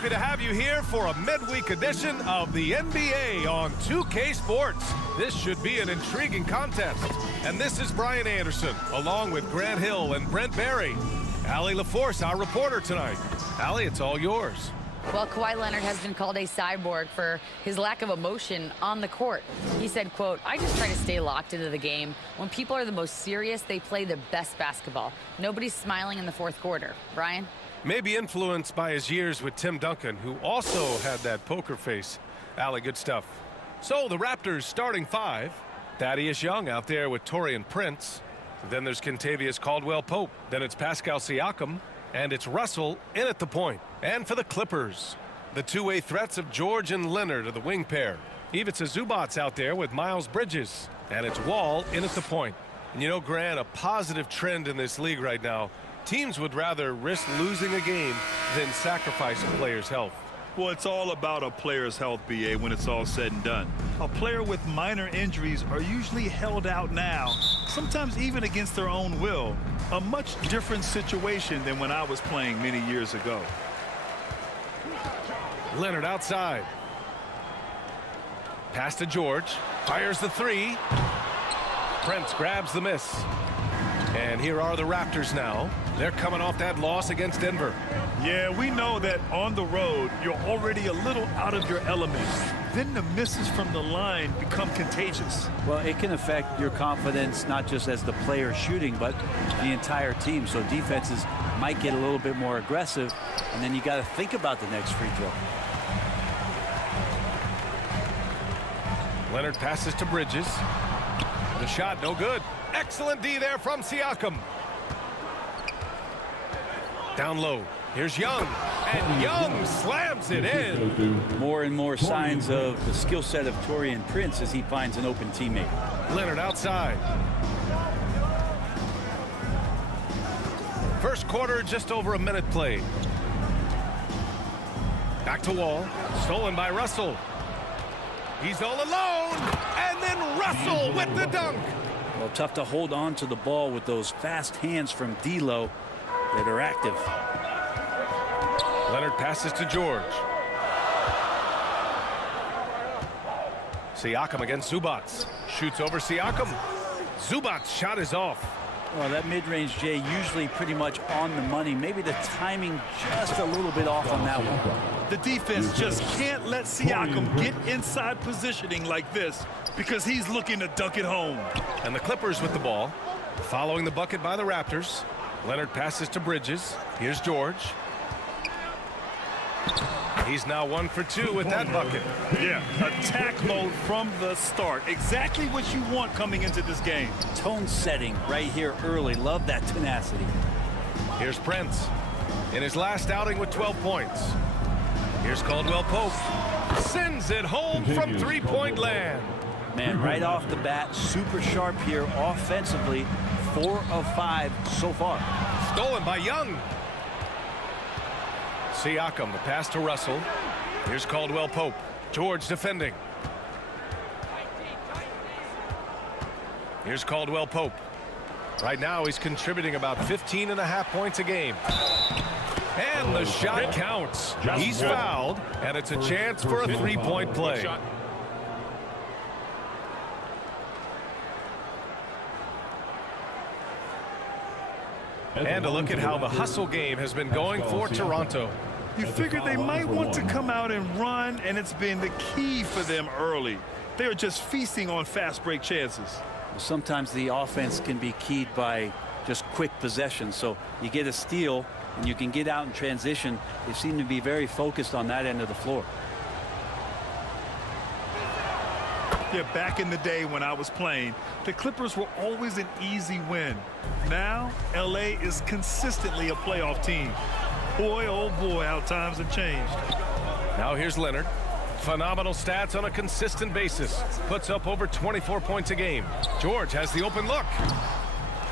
Happy to have you here for a midweek edition of the NBA on 2K Sports. This should be an intriguing contest. And this is Brian Anderson, along with Grant Hill and Brent Barry. Allie LaForce, our reporter tonight. Allie, it's all yours. Well, Kawhi Leonard has been called a cyborg for his lack of emotion on the court. He said, quote, "I just try to stay locked into the game. When people are the most serious, they play the best basketball. Nobody's smiling in the fourth quarter." Brian? Maybe influenced by his years with Tim Duncan, who also had that poker face. Allie, good stuff. So the Raptors starting five. Thaddeus Young out there with Taurean Prince. Then there's Kentavious Caldwell-Pope. Then it's Pascal Siakam. And it's Russell in at the point. And for the Clippers, the two-way threats of George and Leonard are the wing pair. Ivica Zubac's out there with Miles Bridges. And it's Wall in at the point. And you know, Grant, a positive trend in this league right now. Teams would rather risk losing a game than sacrifice a player's health. Well, it's all about a player's health, BA, when it's all said and done. A player with minor injuries are usually held out now, sometimes even against their own will. A much different situation than when I was playing many years ago. Leonard outside. Pass to George. Fires the three. Prince grabs the miss. And here are the Raptors now. They're coming off that loss against Denver. Yeah, we know that on the road, you're already a little out of your element. Then the misses from the line become contagious. Well, it can affect your confidence, not just as the player shooting, but the entire team. So defenses might get a little bit more aggressive, and then you got to think about the next free throw. Leonard passes to Bridges. The shot, no good. Excellent D there from Siakam. Down low. Here's Young. And Young slams it in. More and more signs of the skill set of Taurean Prince as he finds an open teammate. Leonard outside. First quarter, just over a minute played. Back to Wall. Stolen by Russell. He's all alone. And then Russell with the dunk. Well, tough to hold on to the ball with those fast hands from D'Lo that are active. Leonard passes to George. Siakam against Zubac. Shoots over Siakam. Zubac's shot is off. Well, that mid-range, Jay, usually pretty much on the money. Maybe the timing just a little bit off on that one. The defense just can't let Siakam get inside positioning like this because he's looking to dunk it home. And the Clippers with the ball. Following the bucket by the Raptors. Leonard passes to Bridges. Here's George. He's now 1 for 2 with that bucket. Yeah, attack mode from the start. Exactly what you want coming into this game. Tone setting right here early. Love that tenacity. Here's Prince in his last outing with 12 points. Here's Caldwell-Pope. Sends it home from three-point land. Man, right off the bat, super sharp here offensively. 4 of 5 so far. Stolen by Young. Siakam, the pass to Russell. Here's Caldwell-Pope. George defending. Here's Caldwell-Pope. Right now he's contributing about 15.5 points a game. And the shot counts. He's fouled, and it's a chance for a three-point play. And a look at how the hustle game has been going for Toronto. You figured they might want to come out and run, and it's been the key for them early. They are just feasting on fast break chances. Sometimes the offense can be keyed by just quick possession. So you get a steal, and you can get out in transition. They seem to be very focused on that end of the floor. Yeah, back in the day when I was playing, the Clippers were always an easy win. Now, LA is consistently a playoff team. Boy, oh boy, how times have changed. Now here's Leonard. Phenomenal stats on a consistent basis. Puts up over 24 points a game. George has the open look.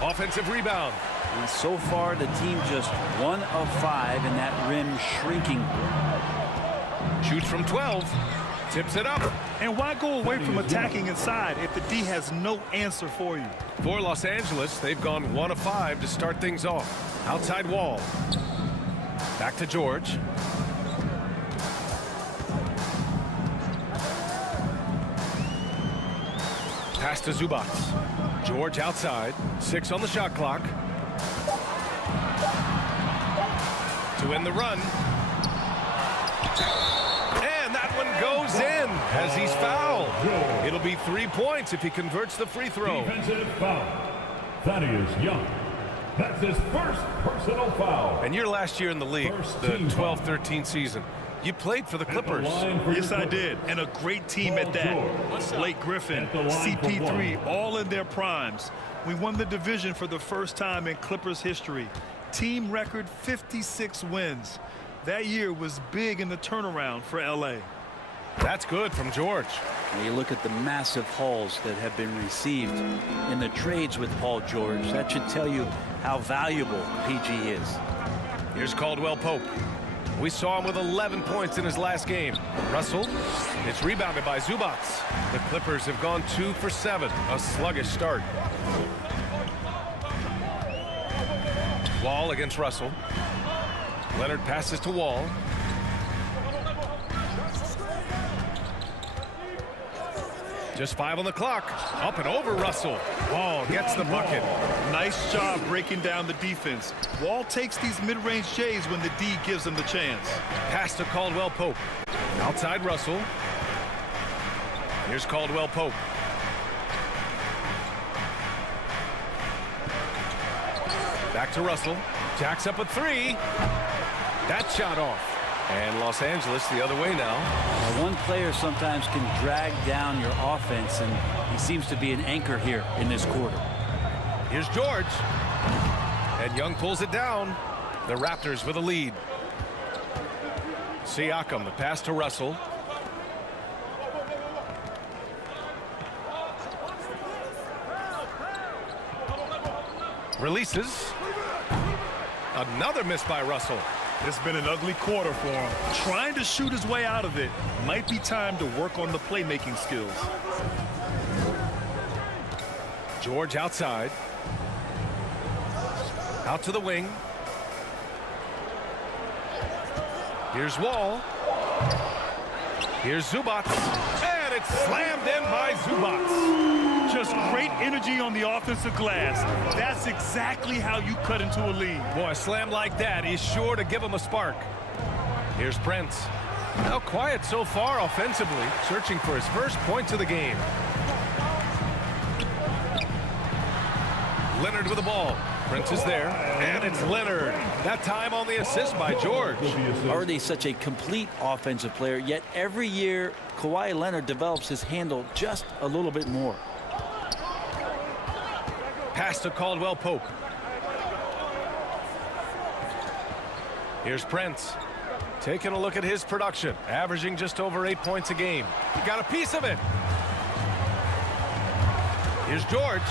Offensive rebound. And so far, the team just 1 of 5 in that rim shrinking. Shoots from 12. Tips it up. And why go away from attacking inside if the D has no answer for you? For Los Angeles, they've gone 1 of 5 to start things off. Outside Wall. Back to George. Pass to Zubac. George outside. 6 on the shot clock. To end the run. And that one goes in as he's fouled. It'll be 3 points if he converts the free throw. Defensive foul. Thaddeus Young. That's his first personal foul. And your last year in the league, the 12-13 season, you played for the Clippers. Yes, I did. And a great team at that. Blake Griffin, CP3, all in their primes. We won the division for the first time in Clippers history. Team record 56 wins. That year was big in the turnaround for LA. That's good from George. When you look at the massive hauls that have been received in the trades with Paul George, that should tell you how valuable PG is. Here's Caldwell-Pope. We saw him with 11 points in his last game. Russell, it's rebounded by Zubac. The Clippers have gone 2 for 7, a sluggish start. Wall against Russell. Leonard passes to Wall. Just 5 on the clock. Up and over Russell. Wall gets the bucket. Nice job breaking down the defense. Wall takes these mid-range J's when the D gives him the chance. Pass to Caldwell-Pope. Outside Russell. Here's Caldwell-Pope. Back to Russell. Jacks up a 3. That shot off. And Los Angeles the other way now. One player sometimes can drag down your offense, and he seems to be an anchor here in this quarter. Here's George. And Young pulls it down. The Raptors with a lead. Siakam, the pass to Russell. Releases. Another miss by Russell. It's been an ugly quarter for him. Trying to shoot his way out of it. Might be time to work on the playmaking skills. George outside. Out to the wing. Here's Wall. Here's Zubac. And it's slammed in by Zubac. Just great energy on the offensive glass. That's exactly how you cut into a lead. Boy, a slam like that is sure to give him a spark. Here's Prince. Now quiet so far offensively, searching for his first points of the game. Leonard with the ball. Prince is there, and it's Leonard. That time on the assist by George. Already such a complete offensive player, yet every year Kawhi Leonard develops his handle just a little bit more. Pass to Caldwell-Pope. Here's Prince. Taking a look at his production, averaging just over 8 points a game. He got a piece of it. Here's George.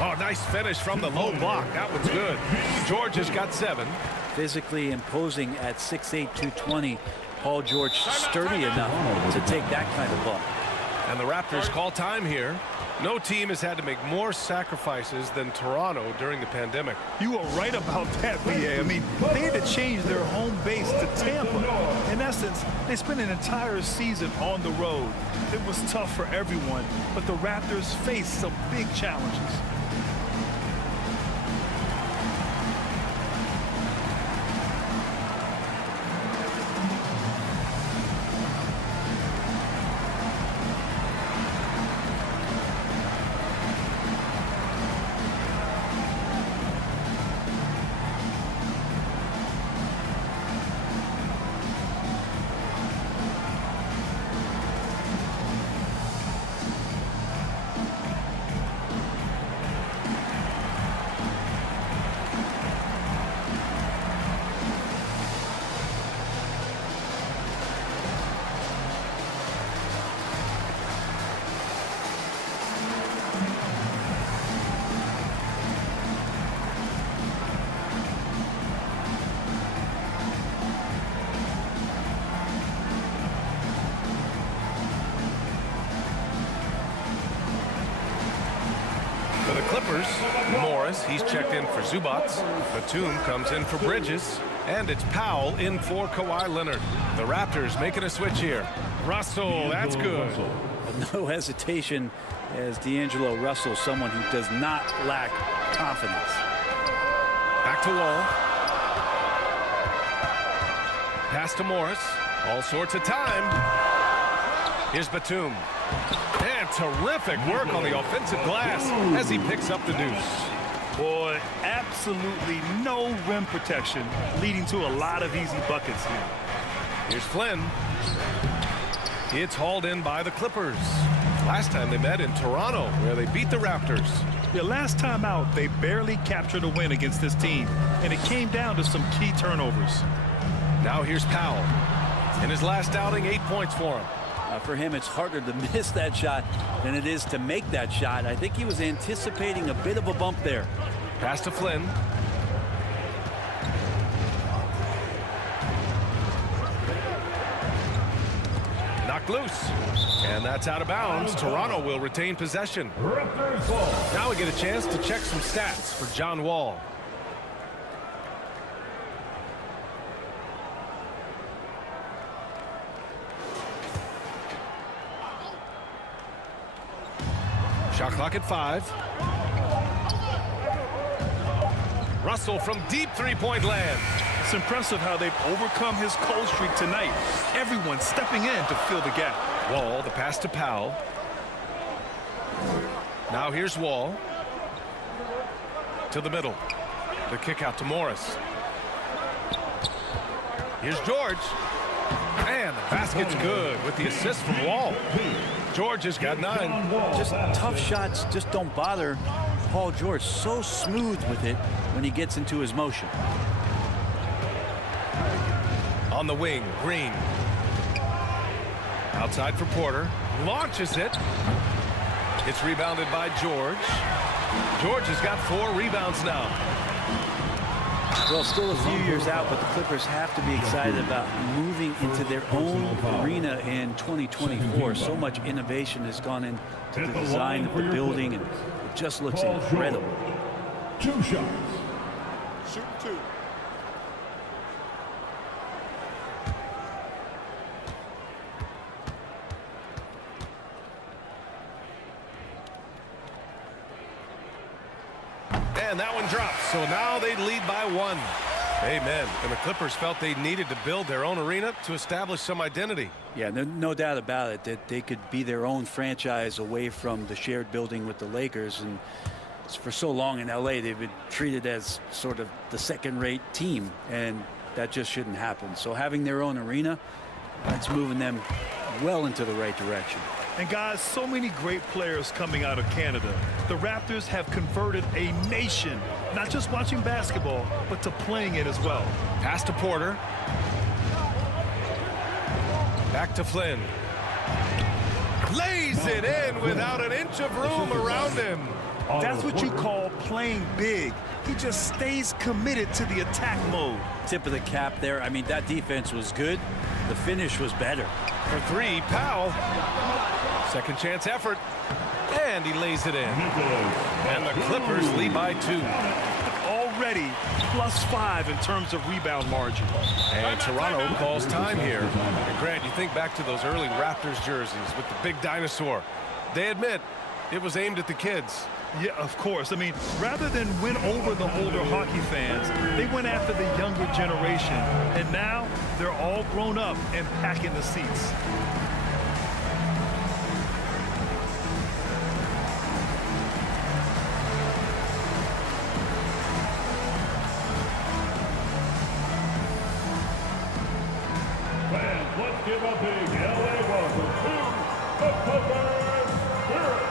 Oh, nice finish from the low block. That one's good. George has got 7. Physically imposing at 6'8", 220. Paul George sturdy enough to take that kind of ball. And the Raptors call time here. No team has had to make more sacrifices than Toronto during the pandemic. You are right about that, BA. I mean, they had to change their home base to Tampa. In essence, they spent an entire season on the road. It was tough for everyone, but the Raptors faced some big challenges. For the Clippers, Morris, he's checked in for Zubac. Batum comes in for Bridges. And it's Powell in for Kawhi Leonard. The Raptors making a switch here. Russell, that's good. no hesitation as D'Angelo Russell, someone who does not lack confidence. Back to Wall. Pass to Morris. All sorts of time. Here's Batum. And terrific work on the offensive glass as he picks up the deuce. Boy, absolutely no rim protection, leading to a lot of easy buckets here. Here's Flynn. It's hauled in by the Clippers. Last time they met in Toronto, where they beat the Raptors. Yeah, last time out, they barely captured a win against this team, and it came down to some key turnovers. Now here's Powell. In his last outing, 8 points for him. For him, it's harder to miss that shot than it is to make that shot. I think he was anticipating a bit of a bump there. Pass to Flynn. Knocked loose. And that's out of bounds. Toronto will retain possession. Raptors ball. Now we get a chance to check some stats for John Wall. Shot clock at 5. Russell from deep three-point land. It's impressive how they've overcome his cold streak tonight. Everyone stepping in to fill the gap. Wall, the pass to Powell. Now here's Wall. To the middle. The kick out to Morris. Here's George. And the basket's good with the assist from Wall. George has got 9. Just tough shots just don't bother Paul George. So smooth with it when he gets into his motion. On the wing, Green. Outside for Porter. Launches it. It's rebounded by George. George has got 4 rebounds now. Well, still a few years out, but the Clippers have to be excited about moving into their own arena in 2024. So much innovation has gone into the design of the building, and it just looks incredible. 2 shots. Shoot 2. And that one drops. So now they lead by 1. Amen. And the Clippers felt they needed to build their own arena to establish some identity. Yeah, no doubt about it that they could be their own franchise away from the shared building with the Lakers. And for so long in LA, they've been treated as sort of the second-rate team, and that just shouldn't happen. So having their own arena, that's moving them well into the right direction. And guys, so many great players coming out of Canada. The Raptors have converted a nation, not just watching basketball, but to playing it as well. Pass to Porter. Back to Flynn. Lays it in without an inch of room around him. That's what you call playing big. He just stays committed to the attack mode. Tip of the cap there. I mean, that defense was good. The finish was better. For 3, Powell. Second chance effort. And he lays it in. And the Clippers lead by 2. Already +5 in terms of rebound margin. And Toronto calls time here. And Grant, you think back to those early Raptors jerseys with the big dinosaur. They admit it was aimed at the kids. Yeah, of course. I mean, rather than win over the older hockey fans, they went after the younger generation. And now they're all grown up and packing the seats. Fans, let's give a big LA welcome to the Clippers Spirit.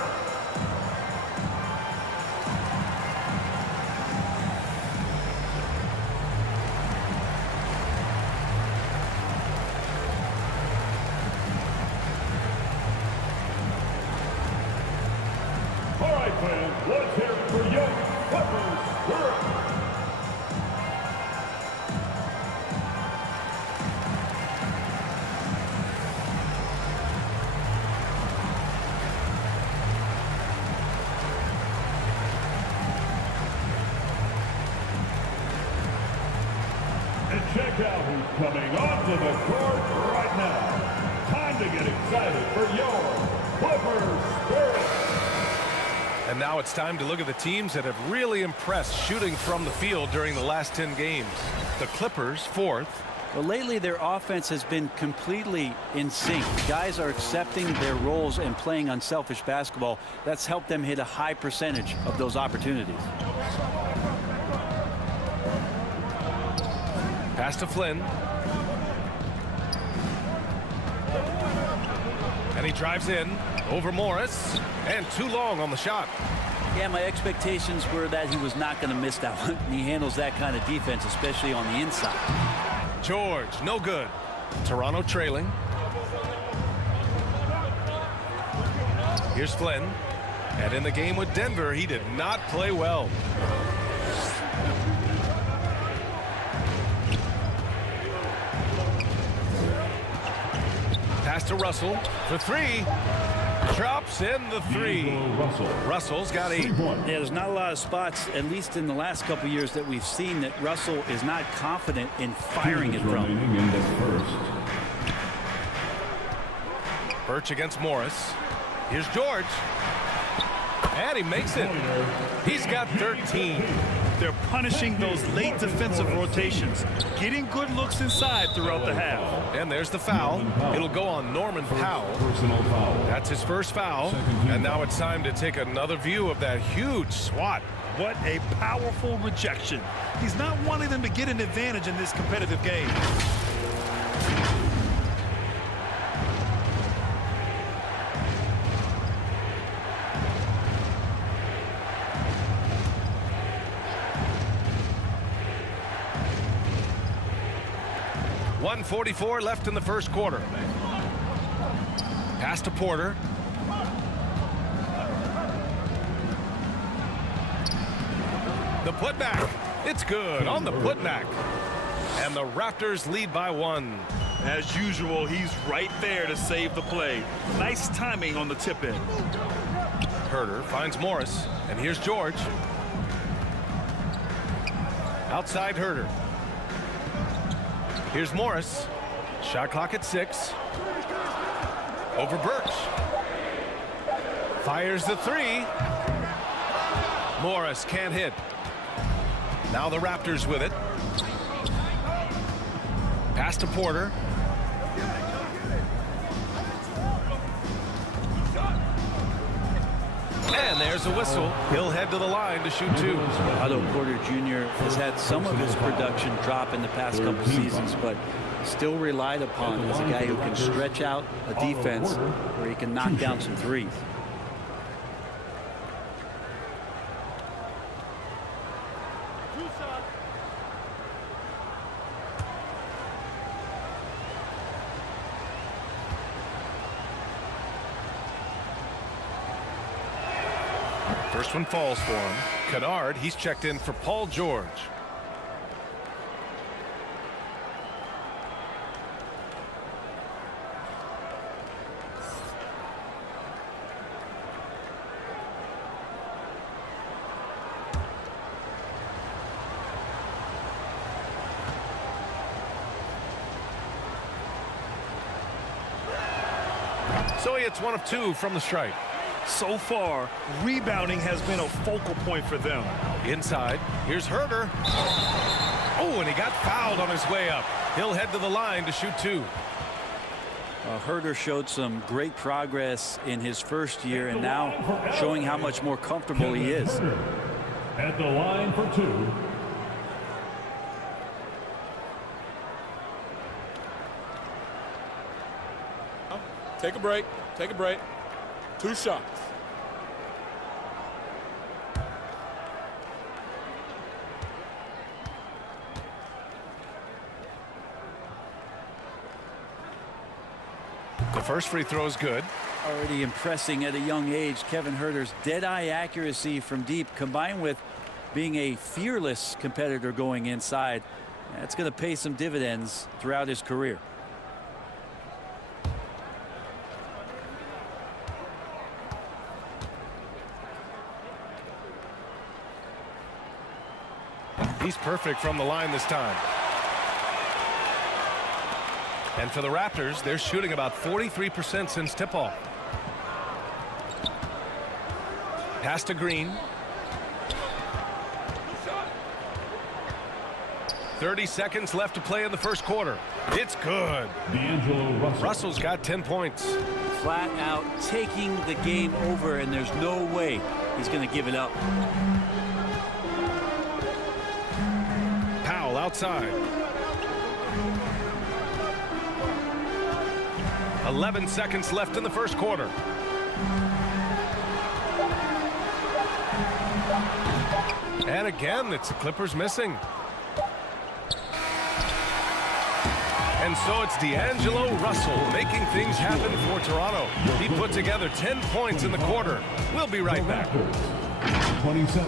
All right, fans, let's hear it for your Clippers Spirit. And check out who's coming onto the court right now. Time to get excited for your Clippers Spirit. And now it's time to look at the teams that have really impressed shooting from the field during the last 10 games. The Clippers, 4th. Well, lately their offense has been completely in sync. Guys are accepting their roles and playing unselfish basketball. That's helped them hit a high percentage of those opportunities. Pass to Flynn. And he drives in over Morris. And too long on the shot. Yeah, my expectations were that he was not going to miss that one. He handles that kind of defense, especially on the inside. George, no good. Toronto trailing. Here's Flynn. And in the game with Denver, he did not play well. Pass to Russell for 3. Drops in the 3. Russell's got 8. Yeah, there's not a lot of spots, at least in the last couple years, that we've seen that Russell is not confident in firing it from. In the first. Birch against Morris. Here's George. And he makes it. He's got 13. They're punishing those late defensive rotations, getting good looks inside throughout the half. And there's the foul. It'll go on Norman Powell. Personal foul. That's his first foul. And now it's time to take another view of that huge swat. What a powerful rejection. He's not wanting them to get an advantage in this competitive game. .144 left in the first quarter. Pass to Porter. The putback. It's good on the putback. And the Raptors lead by 1. As usual, he's right there to save the play. Nice timing on the tip in. Herter finds Morris. And here's George. Outside Herter. Here's Morris. Shot clock at 6. Over Birch. Fires the 3. Morris can't hit. Now the Raptors with it. Pass to Porter. And there's a whistle. He'll head to the line to shoot 2. Otto Porter Jr. has had some of his production drop in the past couple seasons, but still relied upon as a guy who can stretch out a defense where he can knock down some threes. First one falls for him. Kennard, he's checked in for Paul George. So he hits 1 of 2 from the stripe. So far, rebounding has been a focal point for them. Inside, here's Herter. Oh, and he got fouled on his way up. He'll head to the line to shoot 2. Herter showed some great progress in his first year and now showing how much more comfortable he is. At the line for 2. Take a break. Take a break. 2 shots. The first free throw is good. Already impressing at a young age. Kevin Herter's dead-eye accuracy from deep, combined with being a fearless competitor going inside, that's going to pay some dividends throughout his career. He's perfect from the line this time. And for the Raptors, they're shooting about 43% since tip-off. Pass to Green. 30 seconds left to play in the first quarter. It's good. Russell's got 10 points. Flat out taking the game over, and there's no way he's going to give it up. Powell outside. 11 seconds left in the first quarter. And again, it's the Clippers missing. And so it's D'Angelo Russell making things happen for Toronto. He put together 10 points in the quarter. We'll be right back. 27.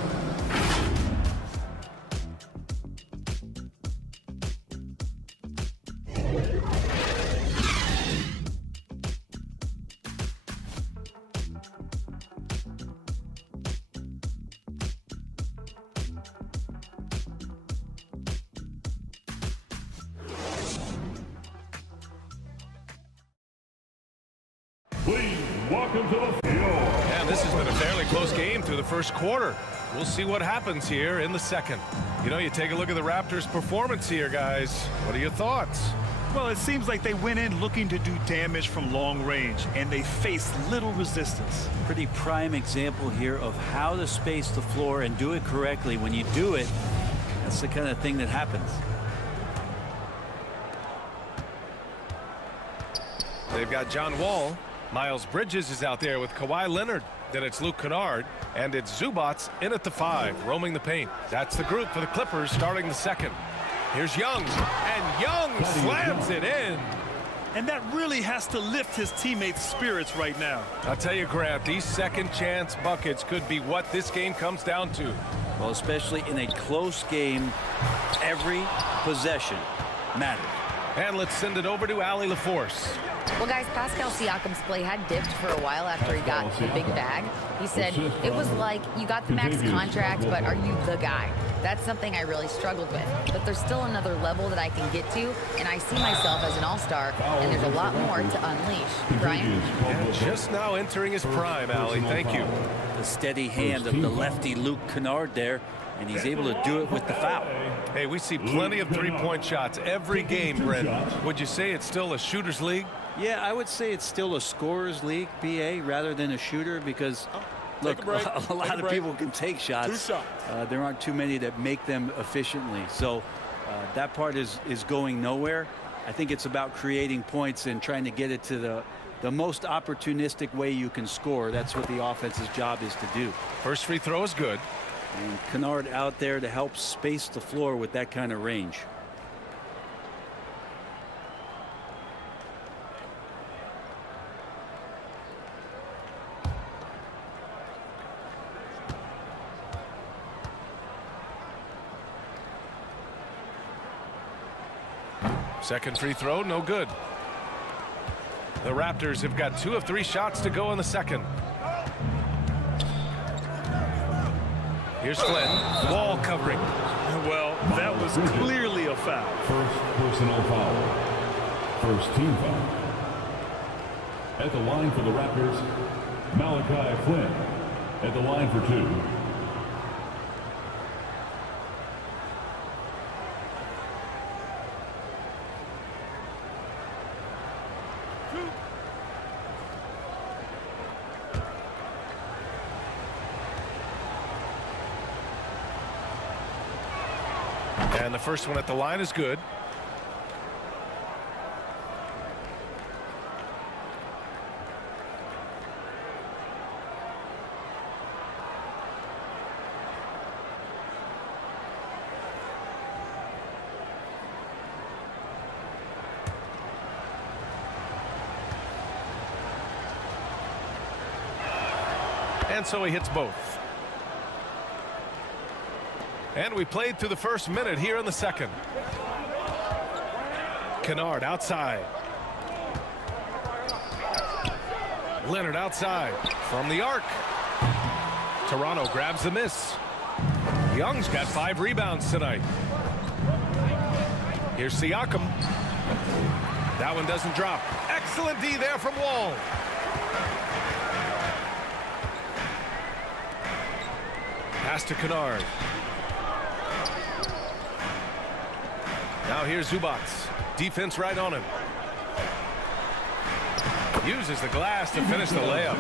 Please welcome to the field. And this has been a fairly close game through the first quarter. We'll see what happens here in the second. You know, you take a look at the Raptors' performance here, guys. What are your thoughts? Well, it seems like they went in looking to do damage from long range, and they faced little resistance. Pretty prime example here of how to space the floor and do it correctly. When you do it, that's the kind of thing that happens. They've got John Wall. Miles Bridges is out there with Kawhi Leonard. Then it's Luke Kennard, and it's Zubats in at the 5, roaming the paint. That's the group for the Clippers starting the second. Here's Young, and Young slams it in. And that really has to lift his teammates' spirits right now. I'll tell you, Grant, these second chance buckets could be what this game comes down to. Well, especially in a close game, every possession matters. And let's send it over to Allie LaForce. Well, guys, Pascal Siakam's play had dipped for a while after he got the big bag. He said it was like, you got the max contract, but are you the guy? That's something I really struggled with. But there's still another level that I can get to, and I see myself as an all-star, and there's a lot more to unleash. Brian? And just now entering his prime, Allie. Thank you. The steady hand of the lefty Luke Kennard there, and he's able to do it with the foul. Hey, we see plenty of three-point shots every game, Brent. Would you say it's still a shooter's league? Yeah, I would say it's still a scorer's league, BA, rather than a shooter, because look, a lot of people can take shots. 2 shots. There aren't too many that make them efficiently. So that part is going nowhere. I think it's about creating points and trying to get it to the most opportunistic way you can score. That's what the offense's job is to do. First free throw is good. And Kennard out there to help space the floor with that kind of range. Second free throw, no good. The Raptors have got 2 of 3 shots to go in the second. Here's Flynn. Wall covering. Well, that was clearly a foul. First personal foul. First team foul. At the line for the Raptors, Malachi Flynn. At the line for 2. And the first one at the line is good. And so he hits both. And we played through the first minute here in the second. Kennard outside. Leonard outside from the arc. Toronto grabs the miss. Young's got 5 rebounds tonight. Here's Siakam. That one doesn't drop. Excellent D there from Wall. Pass to Kennard. Now here's Zubats. Defense right on him. Uses the glass to finish the layup.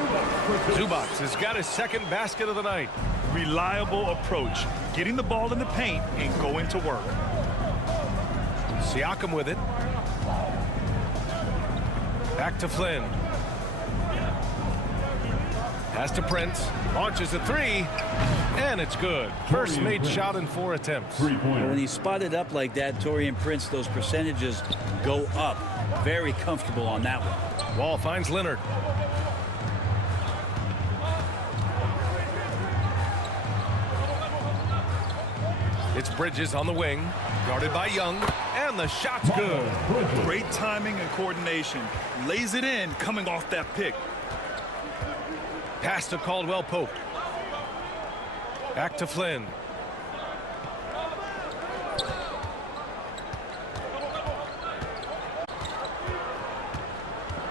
Zubats has got his second basket of the night. Reliable approach. Getting the ball in the paint and going to work. Siakam with it. Back to Flynn. Pass to Prince. Launches a three. And it's good. First made shot in 4 attempts. When he's spotted up like that, Taurean Prince, those percentages go up. Very comfortable on that one. Wall finds Leonard. It's Bridges on the wing. Guarded by Young. And the shot's good. Great timing and coordination. Lays it in coming off that pick. Pass to Caldwell-Pope. Back to Flynn.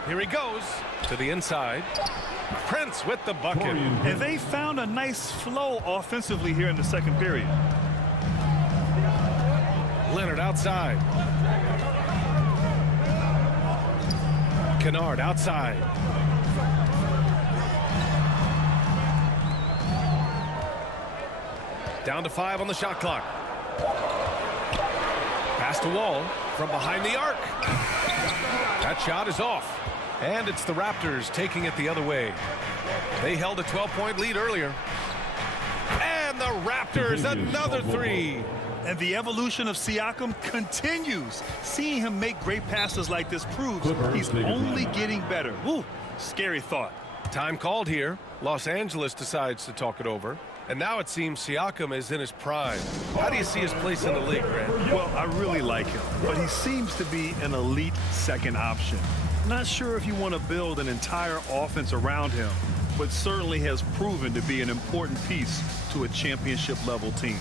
Here he goes to the inside. Prince with the bucket. And they found a nice flow offensively here in the second period. Leonard outside. Kennard outside. Down to 5 on the shot clock. Pass to Wall from behind the arc. That shot is off. And it's the Raptors taking it the other way. They held a 12-point lead earlier. And the Raptors, another three. And the evolution of Siakam continues. Seeing him make great passes like this proves he's only getting better. Woo, scary thought. Time called here. Los Angeles decides to talk it over. And now it seems Siakam is in his prime. How do you see his place in the league, Grant? Well, I really like him, but he seems to be an elite second option. Not sure if you want to build an entire offense around him, but certainly has proven to be an important piece to a championship-level team.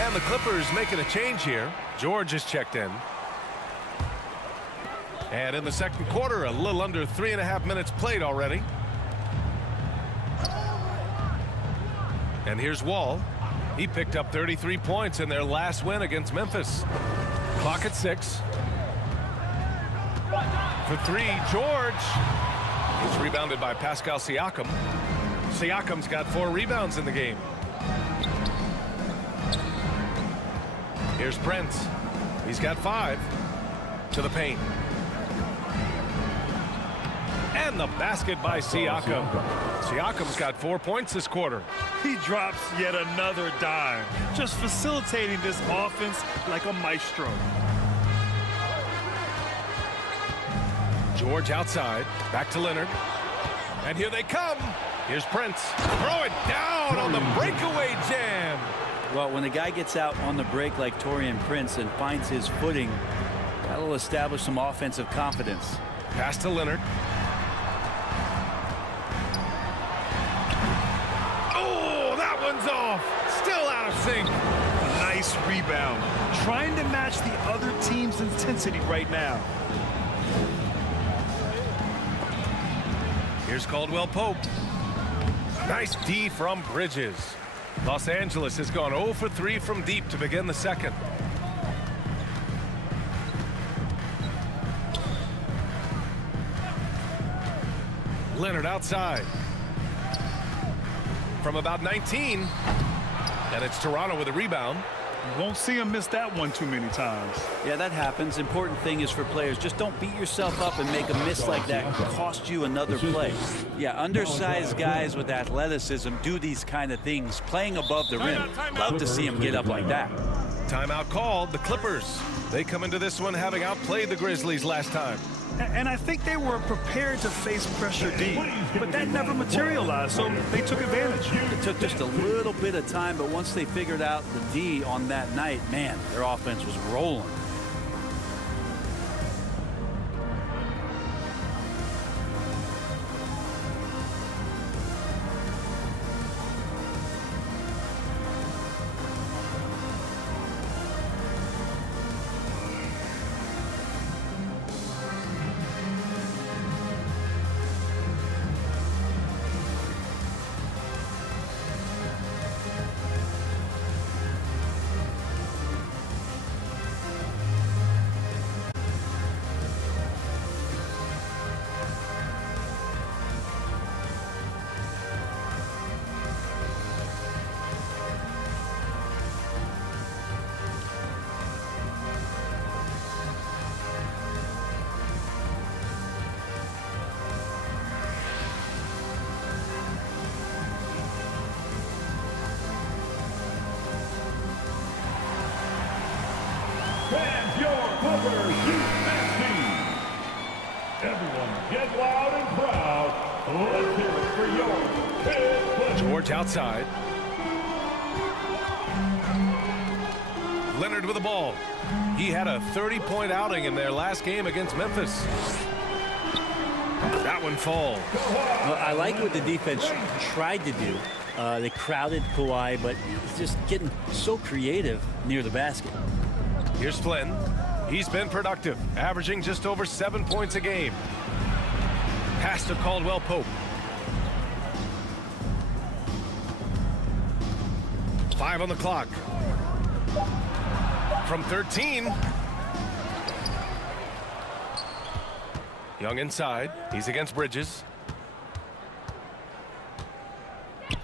And the Clippers making a change here. George has checked in. And in the second quarter, a little under 3.5 minutes played already. And here's Wall. He picked up 33 points in their last win against Memphis. Clock at 6. For 3, George. It's rebounded by Pascal Siakam. Siakam's got 4 rebounds in the game. Here's Prince. He's got 5. To the paint. And the basket by Siakam. Siakam's got 4 points this quarter. He drops yet another dime, just facilitating this offense like a maestro. George outside. Back to Leonard. And here they come. Here's Prince. Throw it down on the breakaway jam. Well, when the guy gets out on the break like Taurean Prince and finds his footing, that'll establish some offensive confidence. Pass to Leonard. Oh, that one's off. Still out of sync. Nice rebound. Trying to match the other team's intensity right now. Here's Caldwell-Pope. Nice D from Bridges. Los Angeles has gone 0 for 3 from deep to begin the second. Leonard outside. From about 19. And it's Toronto with a rebound. Won't see him miss that one too many times. Yeah, that happens. Important thing is for players, just don't beat yourself up and make a miss like that cost you another play. Yeah, undersized guys with athleticism do these kind of things, playing above the rim. Love to see him get up like that. Timeout called. The Clippers. They come into this one having outplayed the Grizzlies last time. And I think they were prepared to face pressure deep, but that never materialized, so they took advantage. It took just a little bit of time, but once they figured out the D on that night, man, their offense was rolling. Fans, your Clippers defense team. Everyone get loud and proud. Let's hear it for your Clippers. George outside. Leonard with the ball. He had a 30-point outing in their last game against Memphis. That one falls. Well, I like what the defense tried to do. They crowded Kawhi, but he's just getting so creative near the basket. Here's Flynn. He's been productive, averaging just over 7 points a game. Pass to Caldwell-Pope. Five on the clock. From 13. Young inside. He's against Bridges.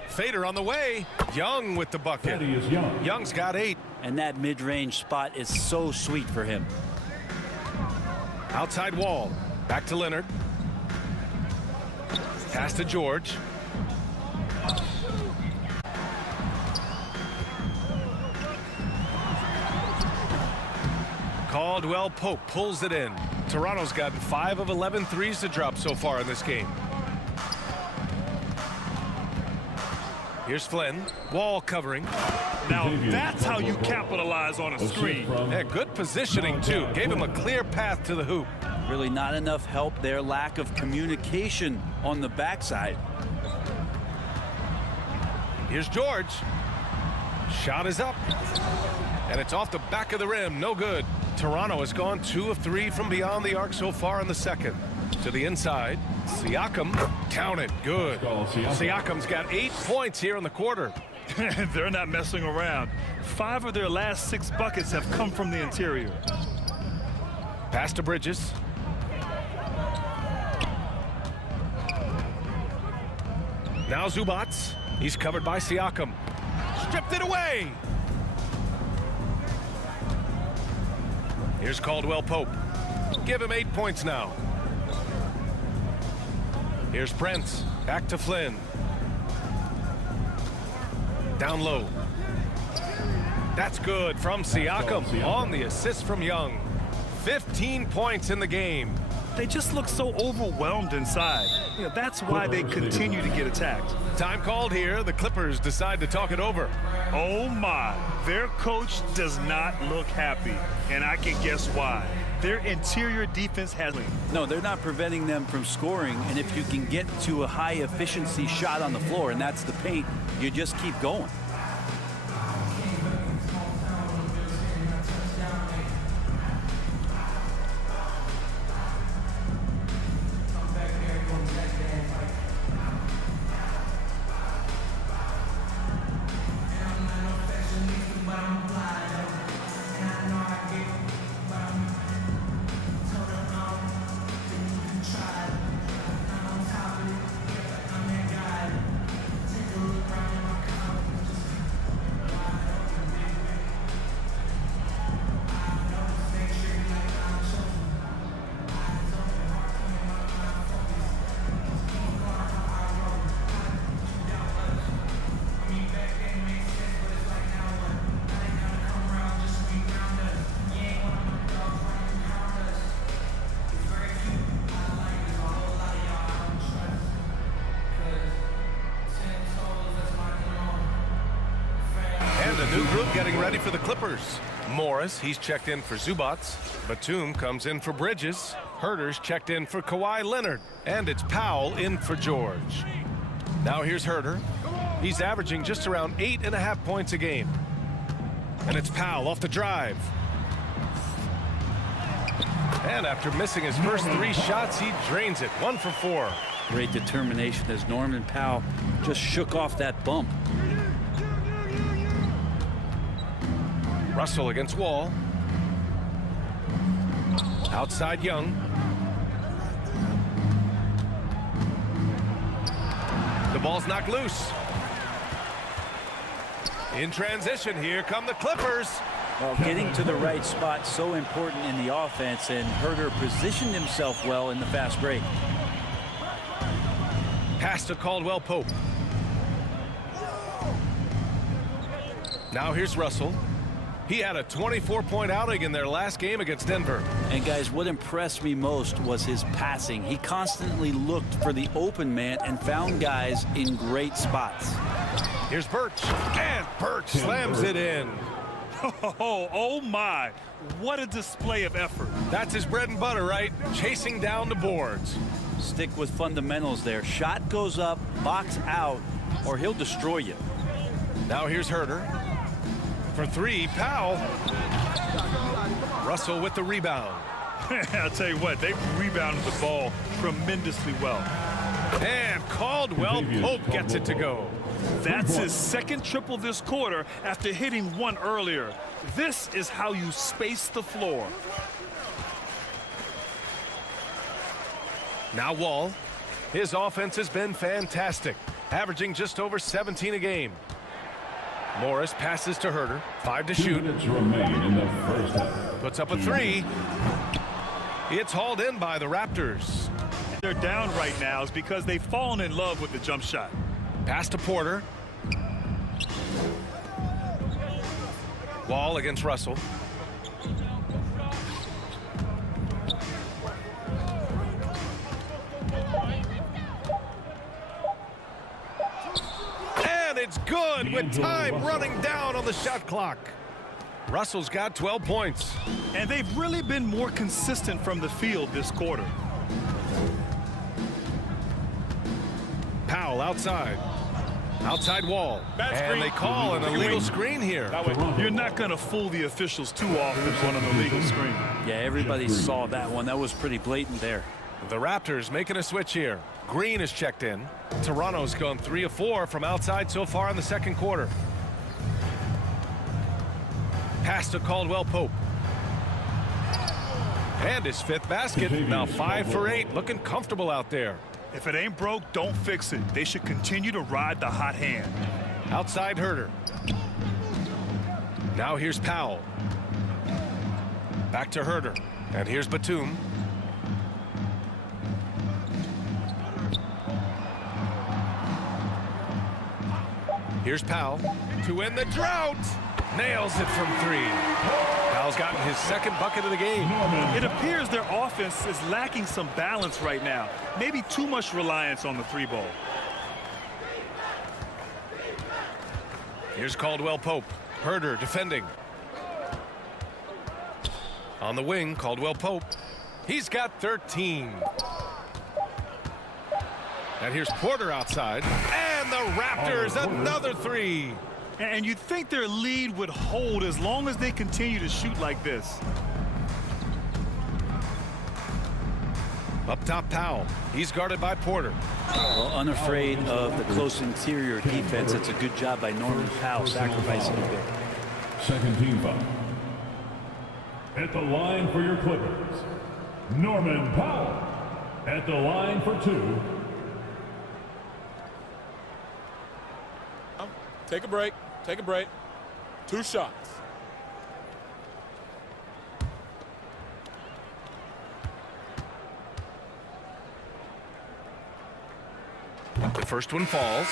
Fader on the way. Young with the bucket. Thaddeus Young. Young's got 8. And that mid-range spot is so sweet for him. Outside wall. Back to Leonard. Pass to George. Caldwell-Pope pulls it in. Toronto's gotten 5 of 11 threes to drop so far in this game. Here's Flynn. Wall covering. Now that's how you capitalize on a screen. Yeah, good positioning, too. Gave him a clear path to the hoop. Really not enough help there. Lack of communication on the backside. Here's George. Shot is up. And it's off the back of the rim. No good. Toronto has gone 2 of 3 from beyond the arc so far in the second. To the inside. Siakam. Counted. Good. Siakam's got 8 points here in the quarter. They're not messing around. 5 of their last 6 buckets have come from the interior. Pass to Bridges. Now Zubats. He's covered by Siakam. Stripped it away. Here's Caldwell-Pope. Give him 8 points now. Here's Prince. Back to Flynn. Down low. That's good from Siakam on the assist from Young. 15 points in the game. They just look so overwhelmed inside. You know, that's why they continue to get attacked. Time called here. The Clippers decide to talk it over. Oh my, their coach does not look happy, and I can guess why. Their interior defense has... No, they're not preventing them from scoring, and if you can get to a high efficiency shot on the floor, and that's the paint, you just keep going. New group getting ready for the Clippers. Morris, he's checked in for Zubats. Batum comes in for Bridges. Herter's checked in for Kawhi Leonard. And it's Powell in for George. Now here's Herter. He's averaging just around 8.5 points a game. And it's Powell off the drive. And after missing his first 3 shots, he drains it. 1 for 4. Great determination as Norman Powell just shook off that bump. Russell against Wall. Outside Young. The ball's knocked loose. In transition, here come the Clippers. Well, getting to the right spot so important in the offense, and Herter positioned himself well in the fast break. Pass to Caldwell-Pope. Now here's Russell. He had a 24-point outing in their last game against Denver. And guys, what impressed me most was his passing. He constantly looked for the open man and found guys in great spots. Here's Birch. And Birch slams it in. Oh my, what a display of effort. That's his bread and butter, right? Chasing down the boards. Stick with fundamentals there. Shot goes up, box out, or he'll destroy you. Now here's Herter. For 3, Powell. Russell with the rebound. I'll tell you what, they rebounded the ball tremendously well. And Caldwell-Pope gets it to go. That's his second triple this quarter after hitting 1 earlier. This is how you space the floor. Now Wall. His offense has been fantastic, averaging just over 17 a game. Morris passes to Herter. 5 to 2 shoot. minutes remain in the first half. Puts up a 3. It's hauled in by the Raptors. They're down right now is because they've fallen in love with the jump shot. Pass to Porter. Wall against Russell. And it's good with time running down on the shot clock. Russell's got 12 points. And they've really been more consistent from the field this quarter. Powell outside. Outside Wall. Bad And screen. they call an illegal screen here. That way. You're not going to fool the officials too often on an illegal screen. Yeah, everybody saw that one. That was pretty blatant there. The Raptors making a switch here. Green is checked in. Toronto's gone 3 of 4 from outside so far in the second quarter. Pass to Caldwell-Pope. And his 5th basket. Now 5 for 8. Looking comfortable out there. If it ain't broke, don't fix it. They should continue to ride the hot hand. Outside Herter. Now here's Powell. Back to Herter. And here's Batum. Here's Powell to win the drought. Nails it from 3. Powell's gotten his 2nd bucket of the game. It appears their offense is lacking some balance right now. Maybe too much reliance on the 3-ball. Here's Caldwell-Pope. Herter defending. On the wing, Caldwell-Pope. He's got 13. And here's Porter outside. And the Raptors, another 3. And you'd think their lead would hold as long as they continue to shoot like this. Up top, Powell. He's guarded by Porter. Well, unafraid of the close interior defense. It's a good job by Norman Powell sacrificing a bit. Second team foul. At the line for your Clippers, Norman Powell. At the line for 2. Take a break. Take a break. 2 shots. The first one falls.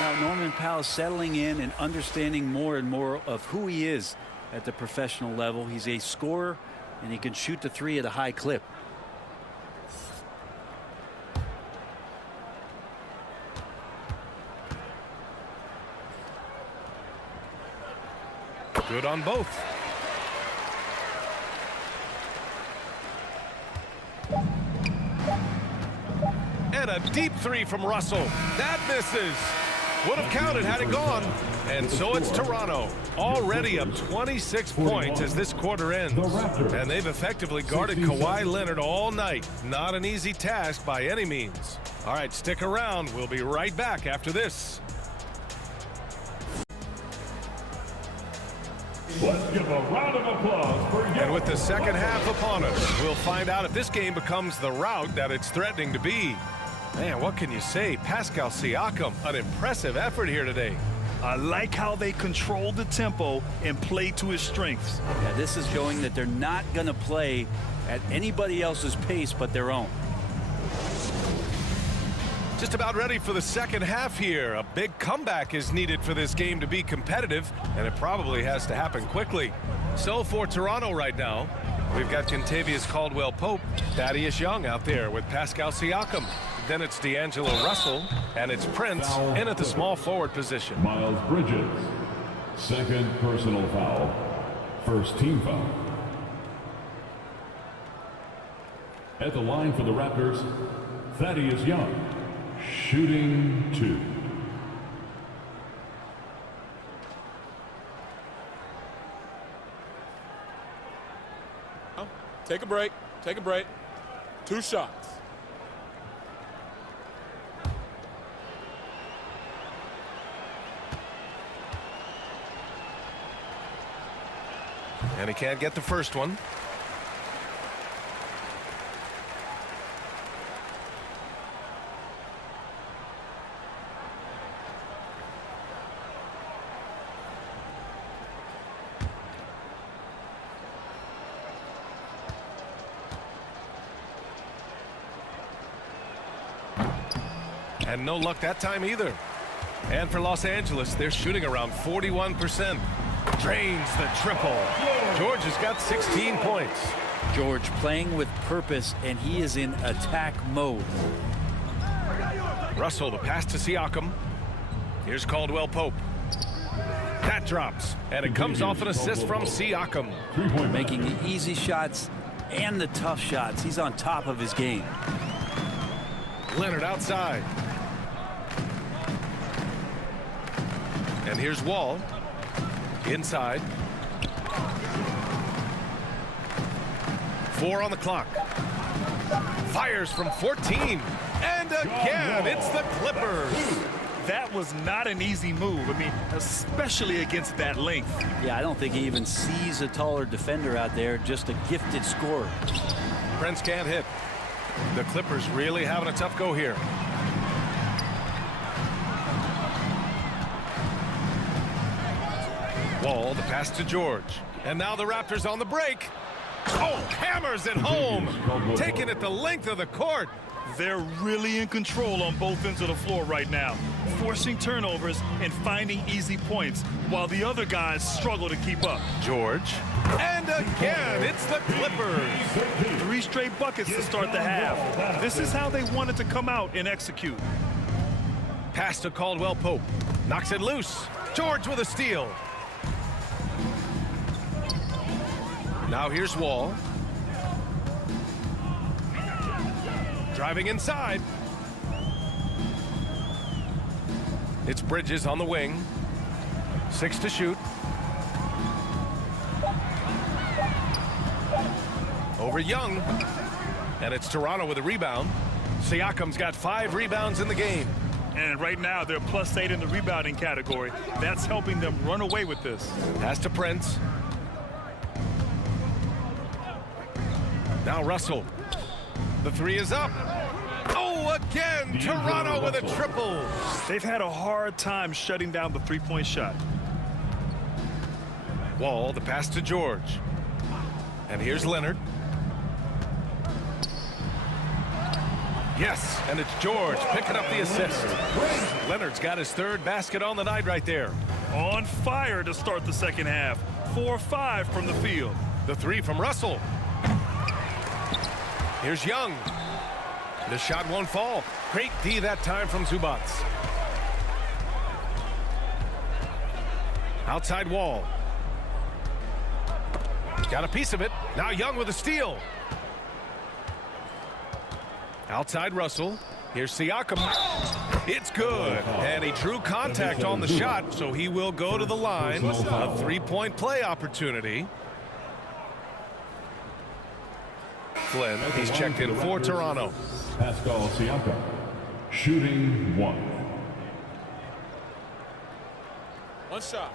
Now Norman Powell settling in and understanding more and more of who he is at the professional level. He's a scorer and he can shoot the 3 at a high clip. Good on both. And a deep three from Russell. That misses. Would have counted had it gone. And so it's Toronto, already up 26 points as this quarter ends. And they've effectively guarded Kawhi Leonard all night. Not an easy task by any means. All right, stick around. We'll be right back after this. Let's give a round of applause for And with the second half upon us, we'll find out if this game becomes the rout that it's threatening to be. Man, what can you say? Pascal Siakam, an impressive effort here today. I like how they control the tempo and play to his strengths. Yeah, this is showing that they're not going to play at anybody else's pace but their own. Just about ready for the second half here. A big comeback is needed for this game to be competitive, and it probably has to happen quickly. So for Toronto right now, we've got Kentavious Caldwell-Pope, Thaddeus Young out there with Pascal Siakam. Then it's D'Angelo Russell, and it's Prince in at the small forward position. Miles Bridges. Second personal foul. First team foul. At the line for the Raptors, Thaddeus Young. Shooting 2. Take a break. Take a break. 2 shots. And he can't get the first one. And no luck that time either. And for Los Angeles, they're shooting around 41%. Drains the triple. George has got 16 points. George playing with purpose, and he is in attack mode. Russell, the pass to Siakam. Here's Caldwell-Pope. That drops, and it comes off an assist from Siakam. Making the easy shots and the tough shots. He's on top of his game. Leonard outside. And here's Wall. Inside. 4 on the clock. Fires from 14. And again, it's the Clippers. That was not an easy move. I mean, especially against that length. Yeah, I don't think he even sees a taller defender out there, just a gifted scorer. Prince can't hit. The Clippers really having a tough go here. Wall, the pass to George. And now the Raptors on the break. Oh, hammers it home. Taking it the length of the court. They're really in control on both ends of the floor right now, forcing turnovers and finding easy points while the other guys struggle to keep up. George. And again, it's the Clippers. 3 straight buckets to start the half. This is how they wanted to come out and execute. Pass to Caldwell-Pope. Knocks it loose. George with a steal. Now here's Wall. Driving inside. It's Bridges on the wing. 6 to shoot. Over Young. And it's Toronto with a rebound. Siakam's got 5 rebounds in the game. And right now they're +8 in the rebounding category. That's helping them run away with this. Pass to Prince. Now Russell. The 3 is up. Oh, again, Toronto with a triple. They've had a hard time shutting down the 3-point shot. Wall, the pass to George. And here's Leonard. Yes, and it's George picking up the assist. Leonard's got his 3rd basket on the night right there. On fire to start the second half. 4-5 from the field. The 3 from Russell. Here's Young. The shot won't fall. Great D that time from Zubac. Outside Wall. Got a piece of it. Now Young with a steal. Outside Russell. Here's Siakam. It's good. And he drew contact on the shot, so he will go to the line. A three-point play opportunity. Flynn, he's checked in for Toronto. Pascal Siakam, shooting 1. One shot.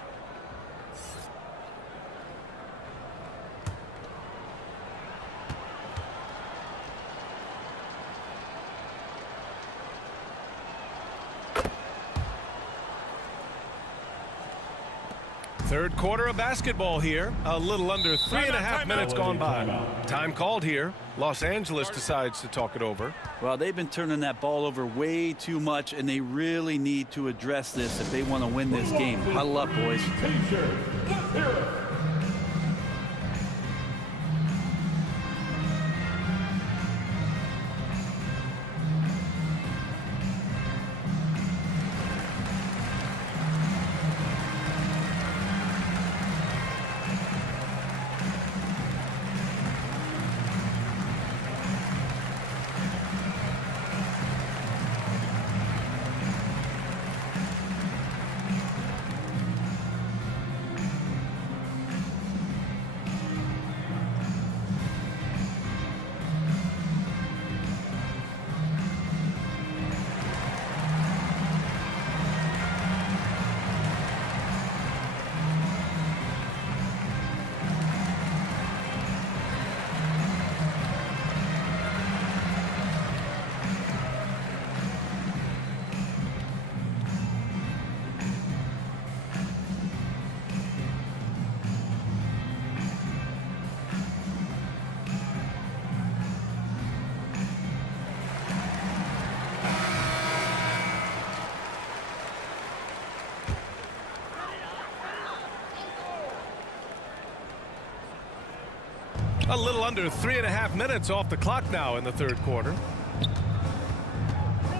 Third quarter of basketball here. A little under 3.5 minutes gone by. Time called here. Los Angeles decides to talk it over. Well, they've been turning that ball over way too much, and they really need to address this if they want to win this game. Huddle up, boys. A little under 3.5 minutes off the clock now in the third quarter.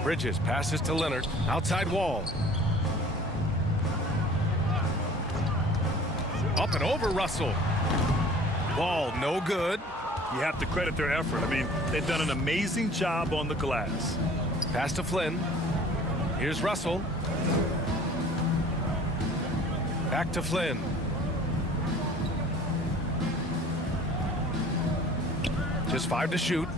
Bridges passes to Leonard. Outside Wall. Up and over Russell. Wall no good. You have to credit their effort. I mean, they've done an amazing job on the glass. Pass to Flynn. Here's Russell. Back to Flynn. Just 5 to shoot.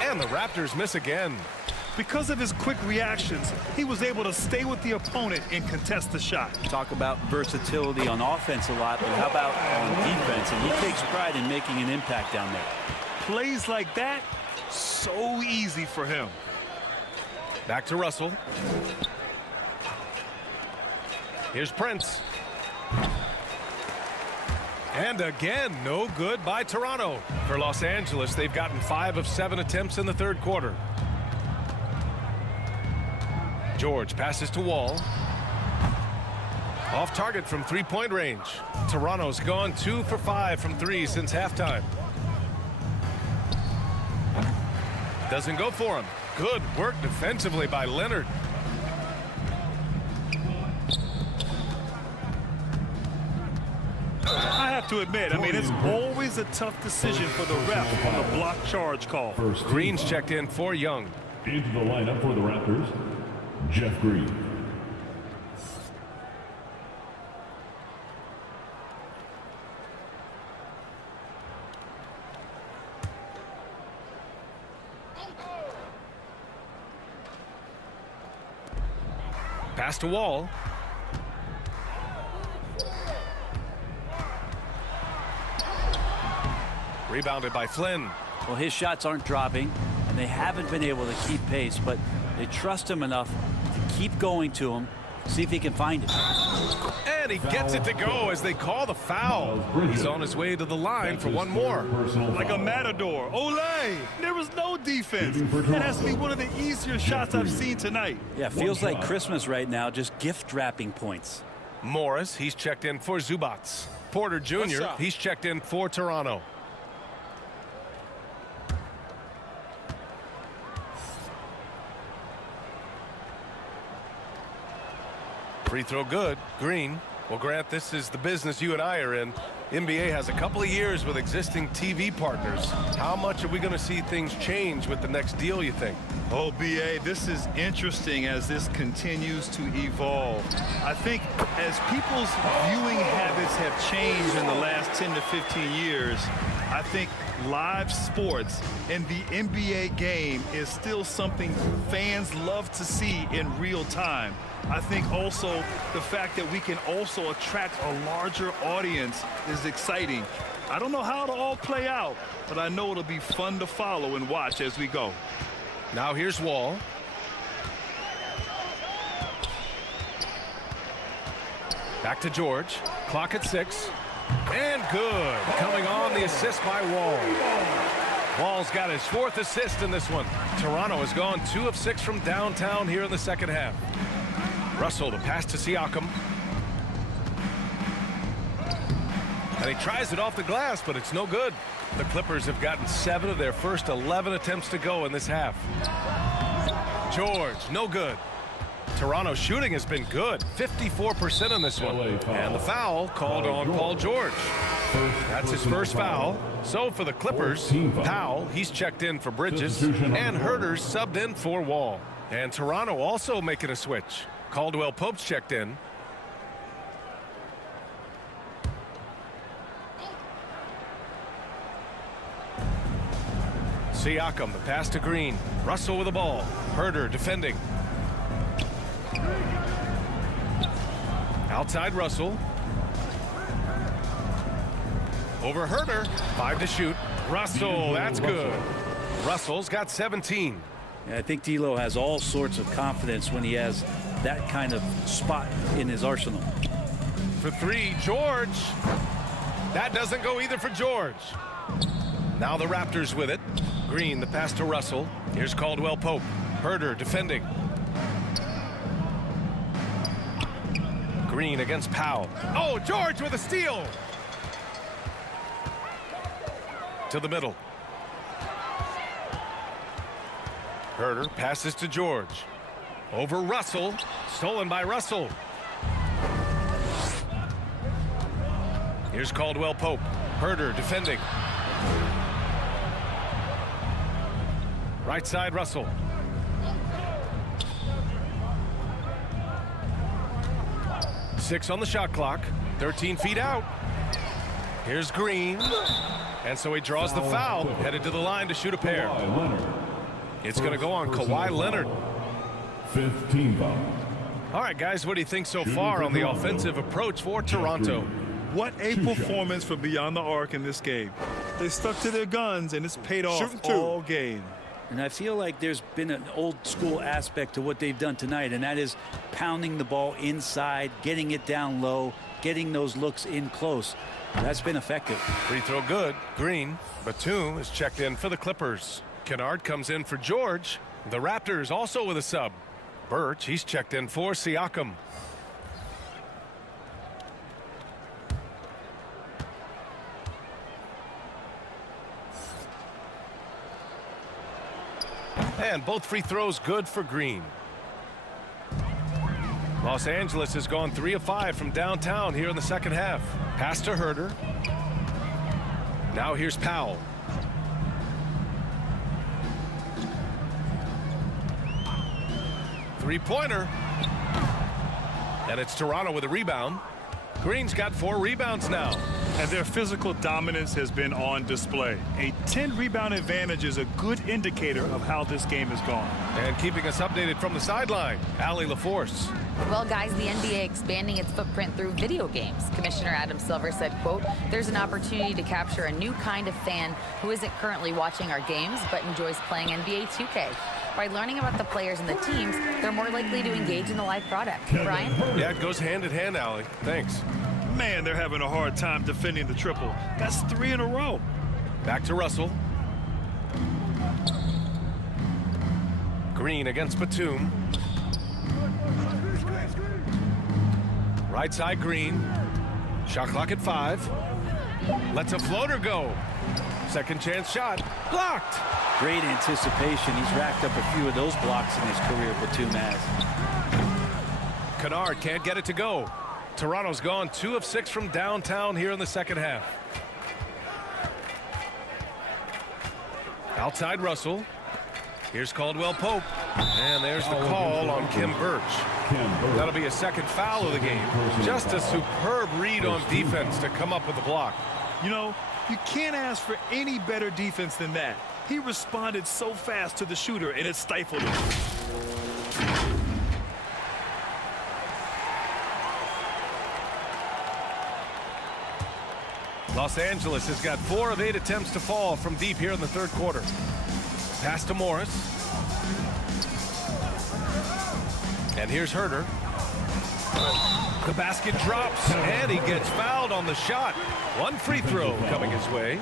And the Raptors miss again. Because of his quick reactions, he was able to stay with the opponent and contest the shot. Talk about versatility on offense a lot, but how about on defense? And he takes pride in making an impact down there. Plays like that, so easy for him. Back to Russell. Here's Prince. And again, no good by Toronto. For Los Angeles, they've gotten 5 of 7 attempts in the third quarter. George passes to Wall. Off target from three-point range. Toronto's gone 2 for 5 from 3 since halftime. Doesn't go for him. Good work defensively by Leonard. I have to admit, I mean, it's always a tough decision for the ref on the block charge call. Green's checked in for Young. Into the lineup for the Raptors, Jeff Green. Pass to Wall. Rebounded by Flynn. Well, his shots aren't dropping, and they haven't been able to keep pace, but they trust him enough to keep going to him, see if he can find it. And he gets it to go as they call the foul. He's on his way to the line for one more. Like a matador. Olay! There was no defense. That has to be one of the easier shots I've seen tonight. Yeah, feels like Christmas right now, just gift wrapping points. Morris, he's checked in for Zubats. Porter Jr., he's checked in for Toronto. Free throw good. Green. Well, Grant, this is the business you and I are in. NBA has a couple of years with existing TV partners. How much are we going to see things change with the next deal, you think? Oh, BA, this is interesting as this continues to evolve. I think as people's viewing habits have changed in the last 10 to 15 years, I think live sports and the NBA game is still something fans love to see in real time. I think also the fact that we can also attract a larger audience is exciting. I don't know how it'll all play out, but I know it'll be fun to follow and watch as we go. Now here's Wall. Back to George. Clock at 6. And good. Coming on the assist by Wall. Wall's got his 4th assist in this one. Toronto has gone 2 of 6 from downtown here in the second half. Russell, the pass to Siakam. And he tries it off the glass, but it's no good. The Clippers have gotten 7 of their first 11 attempts to go in this half. George, no good. Toronto's shooting has been good, 54% in this one. And the foul called on Paul George. That's his first foul. So for the Clippers, Powell, he's checked in for Bridges, and Herter's subbed in for Wall. And Toronto also making a switch. Caldwell-Pope's checked in. Siakam, the pass to Green. Russell with the ball. Herter defending. Outside Russell. Over Herter. 5 to shoot. Russell, that's good. Russell's got 17. And I think D'Lo has all sorts of confidence when he has that kind of spot in his arsenal. For 3, George. That doesn't go either for George. Now the Raptors with it. Green, the pass to Russell. Here's Caldwell-Pope. Herter defending. Green against Powell. Oh, George with a steal. To the middle. Herter passes to George. Over Russell. Stolen by Russell. Here's Caldwell-Pope. Herter defending. Right side Russell. Six on the shot clock. 13 feet out. Here's Green. And so he draws the foul. Headed to the line to shoot a pair. It's going to go on Kawhi Leonard. 5th team foul. All right, guys, what do you think so far on the offensive approach for Toronto? What a performance for beyond the arc in this game. They stuck to their guns, and it's paid off all game. And I feel like there's been an old school aspect to what they've done tonight, and that is pounding the ball inside, getting it down low, getting those looks in close. That's been effective. Free throw good. Green. Batum is checked in for the Clippers. Kennard comes in for George. The Raptors also with a sub. Birch, he's checked in for Siakam. And both free throws good for Green. Los Angeles has gone 3 of 5 from downtown here in the second half. Pass to Herter. Now here's Powell. Three-pointer. And it's Toronto with a rebound. Green's got 4 rebounds now. And their physical dominance has been on display. A 10-rebound advantage is a good indicator of how this game has gone. And keeping us updated from the sideline, Allie LaForce. Well, guys, the NBA expanding its footprint through video games. Commissioner Adam Silver said, quote, "There's an opportunity to capture a new kind of fan who isn't currently watching our games but enjoys playing NBA 2K. By learning about the players and the teams, they're more likely to engage in the live product." Brian? Yeah, it goes hand in hand, Allie. Thanks. Man, they're having a hard time defending the triple. That's 3 in a row. Back to Russell. Green against Batum. Right side Green. Shot clock at 5. Lets a floater go. Second chance shot. Blocked. Great anticipation. He's racked up a few of those blocks in his career, Batum has. Kennard can't get it to go. Toronto's gone 2 of 6 from downtown here in the second half. Outside Russell. Here's Caldwell-Pope. And there's the call on Kim Birch. That'll be a second foul of the game. Just a superb read on defense to come up with the block. You know, you can't ask for any better defense than that. He responded so fast to the shooter, and it stifled him. Los Angeles has got 4 of 8 attempts to fall from deep here in the third quarter. Pass to Morris. And here's Herter. The basket drops, and he gets fouled on the shot. 1 free throw coming his way.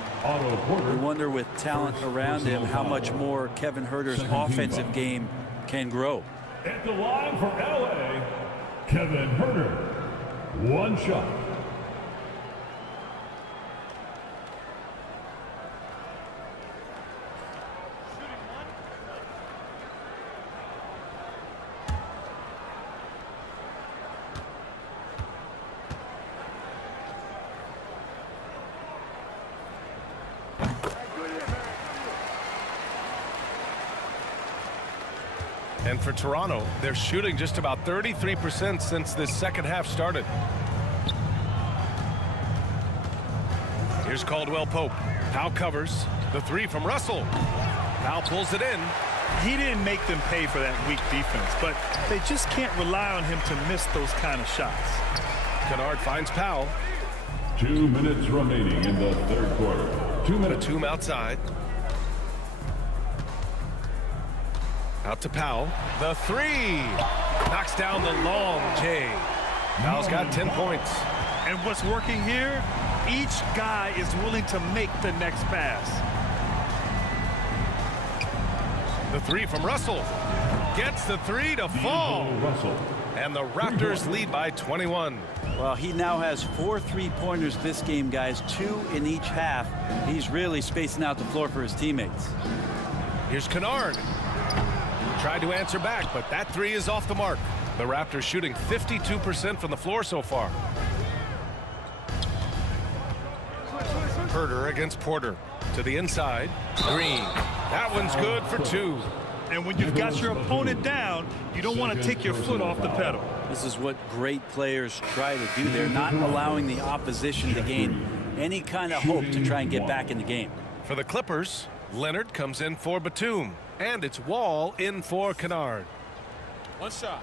We wonder with talent around him how much more Kevin Herter's offensive game can grow. At the line for LA, Kevin Herter. 1 shot. And for Toronto, they're shooting just about 33% since this second half started. Here's Caldwell-Pope. Powell covers. The 3 from Russell. Powell pulls it in. He didn't make them pay for that weak defense, but they just can't rely on him to miss those kind of shots. Kennard finds Powell. 2 minutes remaining in the third quarter. 2 minutes. Batum outside. Out to Powell. The 3. Knocks down the long J. Powell's got 10 points. And what's working here? Each guy is willing to make the next pass. The 3 from Russell. Gets the 3 to fall. Russell. And the Raptors lead by 21. Well, he now has 4 3-pointers this game, guys, 2 in each half. He's really spacing out the floor for his teammates. Here's Kennard. Tried to answer back, but that 3 is off the mark. The Raptors shooting 52% from the floor so far. Herter against Porter. To the inside. Green. That one's good for 2. And when you've got your opponent down, you don't want to take your foot off the pedal. This is what great players try to do. They're not allowing the opposition to gain any kind of hope to try and get back in the game. For the Clippers, Leonard comes in for Batum. And it's Wall in for Kennard. 1 shot.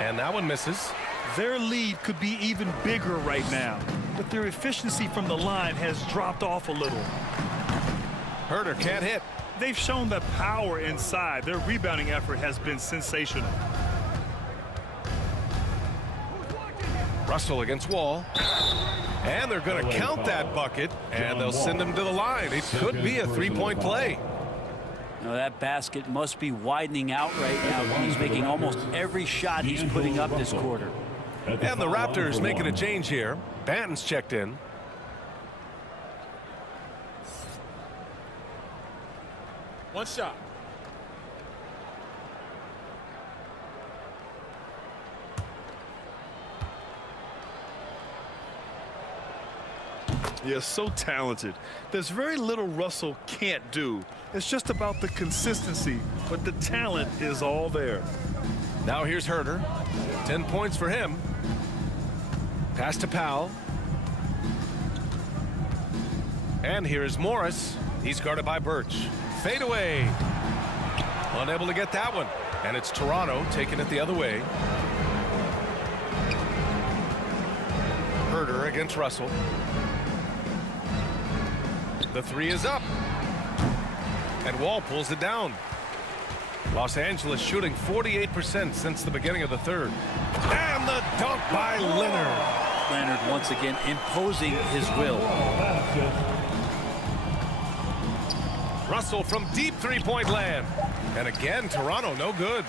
And that one misses. Their lead could be even bigger right now, but their efficiency from the line has dropped off a little. Herter can't hit. They've shown the power inside. Their rebounding effort has been sensational. Russell against Wall. And they're going to count that bucket, and they'll send him to the line. It could be a 3-point play. Now that basket must be widening out right now. He's making almost every shot he's putting up this quarter. And the Raptors making a change here. Banton's checked in. One shot. Yeah, so talented. There's very little Russell can't do. It's just about the consistency, but the talent is all there. Now here's Herter. 10 points for him. Pass to Powell. And here is Morris. He's guarded by Birch. Fade away. Unable to get that one. And it's Toronto taking it the other way. Herter against Russell. The 3 is up. And Wall pulls it down. Los Angeles shooting 48% since the beginning of the third. And the dunk by Leonard. Leonard once again imposing his will. Russell from deep three-point land. And again, Toronto no good.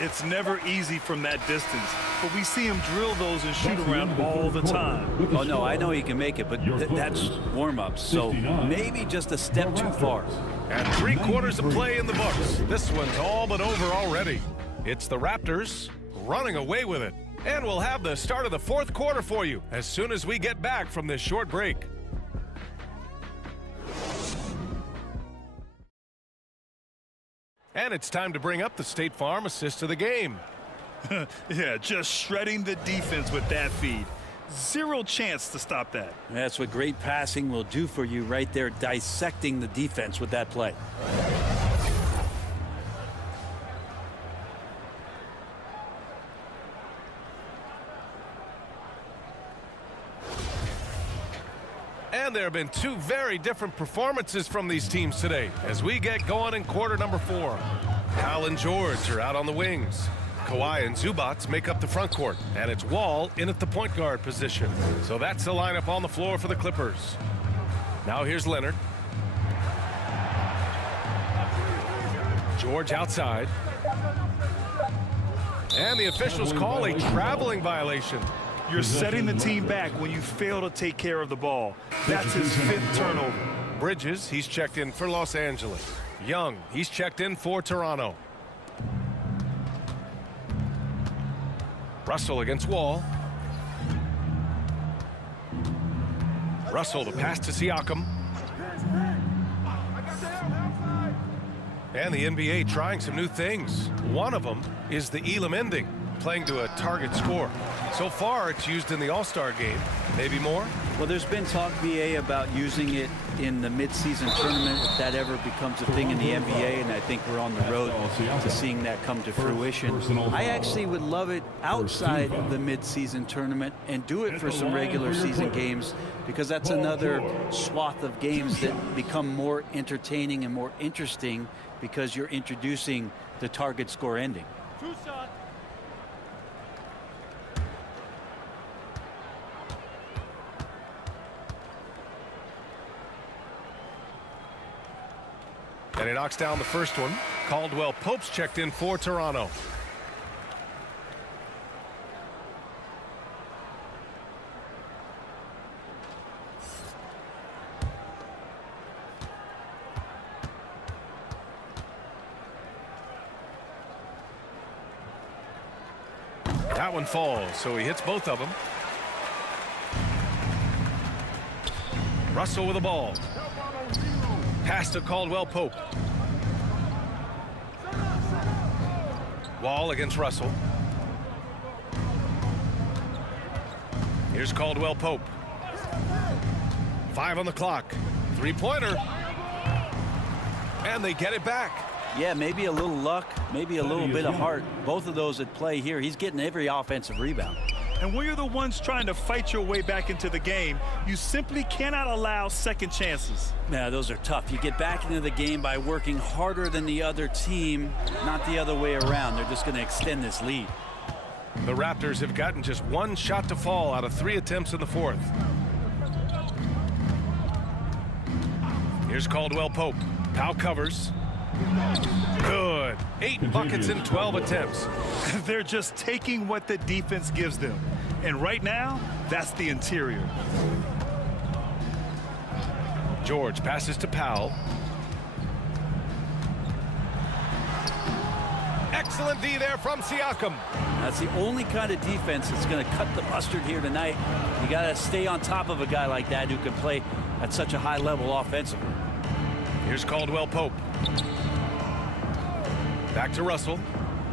It's never easy from that distance. but we see him drill those and shoot around all the time. Oh, no, I know he can make it, but that's warm-ups, so maybe just a step too far. And 3 quarters of play in the books. This one's all but over already. It's the Raptors running away with it. And we'll have the start of the 4th quarter for you as soon as we get back from this short break. And it's time to bring up the State Farm assist of the game. Yeah, just shredding the defense with that feed. Zero chance to stop that. That's what great passing will do for you right there, dissecting the defense with that play. And there have been 2 very different performances from these teams today as we get going in quarter number 4. Kyle and George are out on the wings. Kawhi and Zubats make up the front court, and it's Wall in at the point guard position. So that's the lineup on the floor for the Clippers. Now here's Leonard. George outside. And the officials call a traveling violation. You're setting the team back when you fail to take care of the ball. That's his 5th turnover. Bridges, he's checked in for Los Angeles. Young, he's checked in for Toronto. Russell against Wall. Russell the pass to Siakam. And the NBA trying some new things. One of them is the Elam ending, playing to a target score. So far, it's used in the All-Star game. Maybe more? Well, there's been talk, BA, about using it in the midseason tournament if that ever becomes a thing in the NBA, and I think we're on the road to seeing that come to fruition. I actually would love it outside the midseason tournament and do it for some regular season games, because that's another swath of games that become more entertaining and more interesting because you're introducing the target score ending. And he knocks down the first one. Caldwell-Pope's checked in for Toronto. That one falls, so he hits both of them. Russell with the ball. Pass to Caldwell-Pope. Wall against Russell. Here's Caldwell-Pope. 5 on the clock. 3-pointer. And they get it back. Yeah, maybe a little luck, maybe a little bit of heart. Both of those at play here. He's getting every offensive rebound. And when you're the ones trying to fight your way back into the game, you simply cannot allow second chances. Yeah, those are tough. You get back into the game by working harder than the other team, not the other way around. They're just going to extend this lead. The Raptors have gotten just 1 shot to fall out of 3 attempts in the 4th. Here's Caldwell-Pope. Powell covers. Good. 8 buckets in 12 attempts. They're just taking what the defense gives them. And right now, that's the interior. George passes to Powell. Excellent D there from Siakam. That's the only kind of defense that's going to cut the mustard here tonight. You got to stay on top of a guy like that who can play at such a high level offensively. Here's Caldwell-Pope. Back to Russell.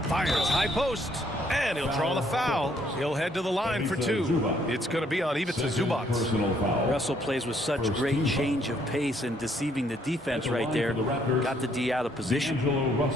Fires high post. And he'll draw the foul. He'll head to the line for 2. It's going to be on Ivica Zubats. Russell plays with such great change of pace and deceiving the defense right there. Got the D out of position.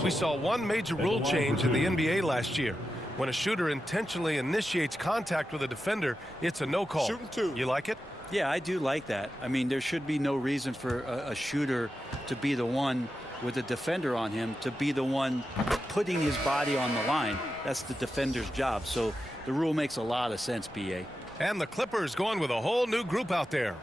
We saw one major rule change in the NBA last year. When a shooter intentionally initiates contact with a defender, it's a no call. Shooting 2. You like it? Yeah, I do like that. I mean, there should be no reason for a shooter to be the one with a defender on him, to be the one putting his body on the line. That's the defender's job. So the rule makes a lot of sense, BA. And the Clippers going with a whole new group out there.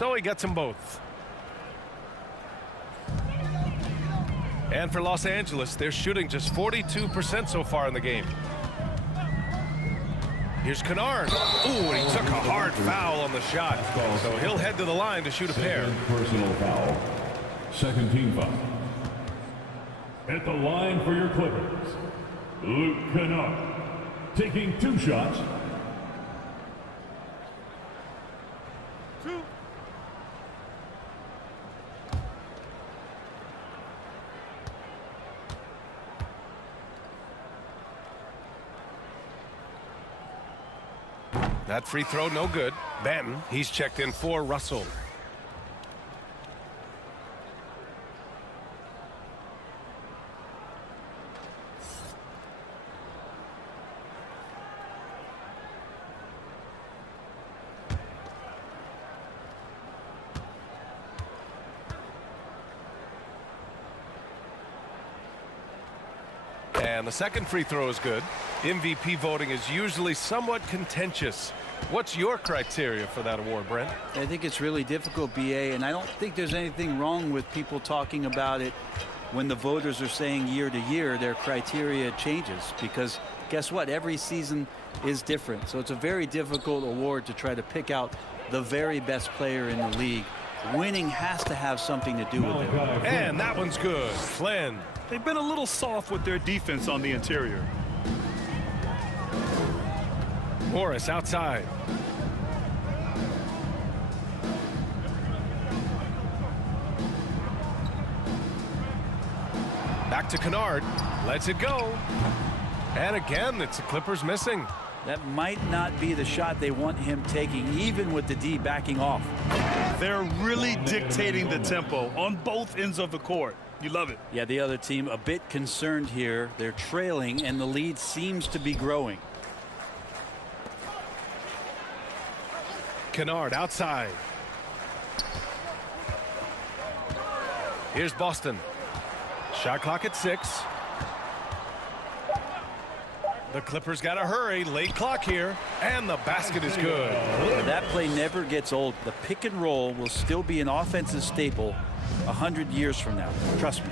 So he gets them both. And for Los Angeles, they're shooting just 42% so far in the game. Here's Kennard. Ooh, and he took a hard foul on the shot. So he'll head to the line to shoot a pair. Personal foul. Second team foul. At the line for your Clippers, Luke Kennard, taking 2 shots. That free throw, no good. Banton, he's checked in for Russell. And the second free throw is good. MVP voting is usually somewhat contentious. What's your criteria for that award, Brent? I think it's really difficult, BA, and I don't think there's anything wrong with people talking about it when the voters are saying year to year their criteria changes, because guess what? Every season is different. So it's a very difficult award to try to pick out the very best player in the league. Winning has to have something to do with it. And that one's good. Flynn. They've been a little soft with their defense on the interior. Morris outside. Back to Kennard. Lets it go. And again, it's the Clippers missing. That might not be the shot they want him taking, even with the D backing off. They're really dictating the tempo on both ends of the court. You love it. Yeah, the other team a bit concerned here. They're trailing, and the lead seems to be growing. Kennard outside. Here's Boston. Shot clock at 6. The Clippers got to hurry. Late clock here. And the basket is good. That play never gets old. The pick and roll will still be an offensive staple 100 years from now. Trust me.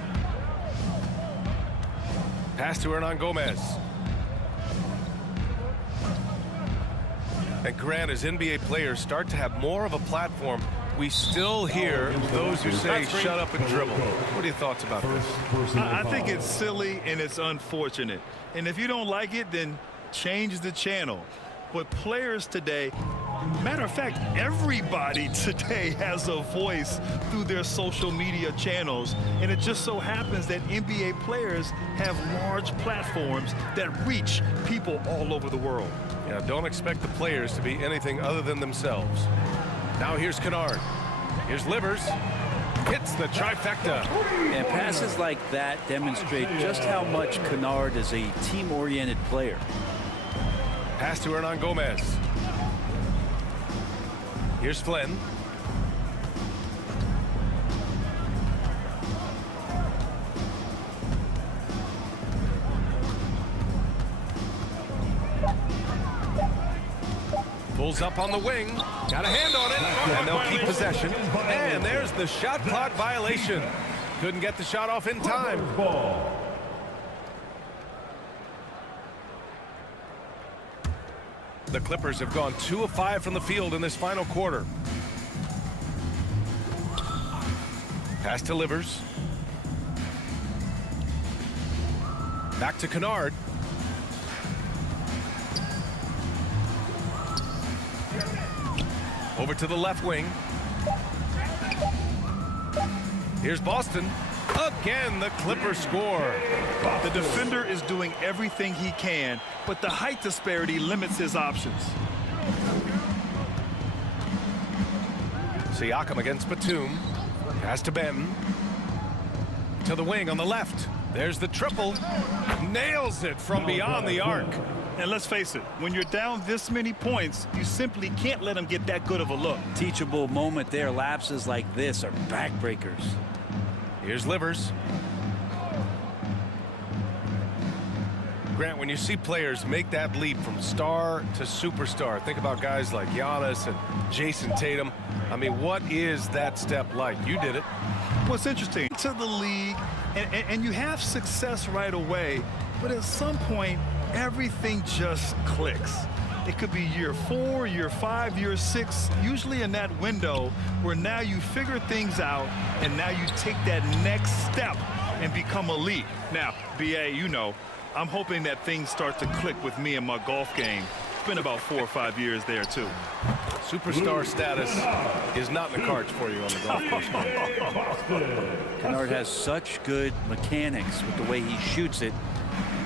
Pass to Hernan Gomez. And Grant, as NBA players start to have more of a platform, we still hear those who say shut up and dribble. What are your thoughts about this? I think it's silly and it's unfortunate. And if you don't like it, then change the channel. But players today, matter of fact, everybody today has a voice through their social media channels. And it just so happens that NBA players have large platforms that reach people all over the world. Yeah, don't expect the players to be anything other than themselves. Now here's Kennard. Here's Livers. Hits the trifecta. And passes like that demonstrate just how much Kennard is a team-oriented player. Pass to Hernan Gomez. Here's Flynn. Pulls up on the wing. Got a hand on it. And they'll keep possession. And there's the shot clock violation. Couldn't get the shot off in time. The Clippers have gone 2 of 5 from the field in this final quarter. Pass to Livers. Back to Kennard. Over to the left wing. Here's Boston. Again, the Clippers score. The defender is doing everything he can, but the height disparity limits his options. Siakam against Batum. Pass to Banton. To the wing on the left. There's the triple. Nails it from beyond the arc. And let's face it, when you're down this many points, you simply can't let him get that good of a look. Teachable moment there. Lapses like this are backbreakers. Here's Livers. Grant, when you see players make that leap from star to superstar, think about guys like Giannis and Jason Tatum. I mean, what is that step like? You did it. What's interesting, to the league, and you have success right away, but at some point, everything just clicks. It could be year 4, year 5, year 6, usually in that window where now you figure things out and now you take that next step and become elite. Now, BA, you know, I'm hoping that things start to click with me in my golf game. It's been about 4 or 5 years there, too. Superstar status is not in the cards for you on the golf course. Kennard has such good mechanics with the way he shoots it.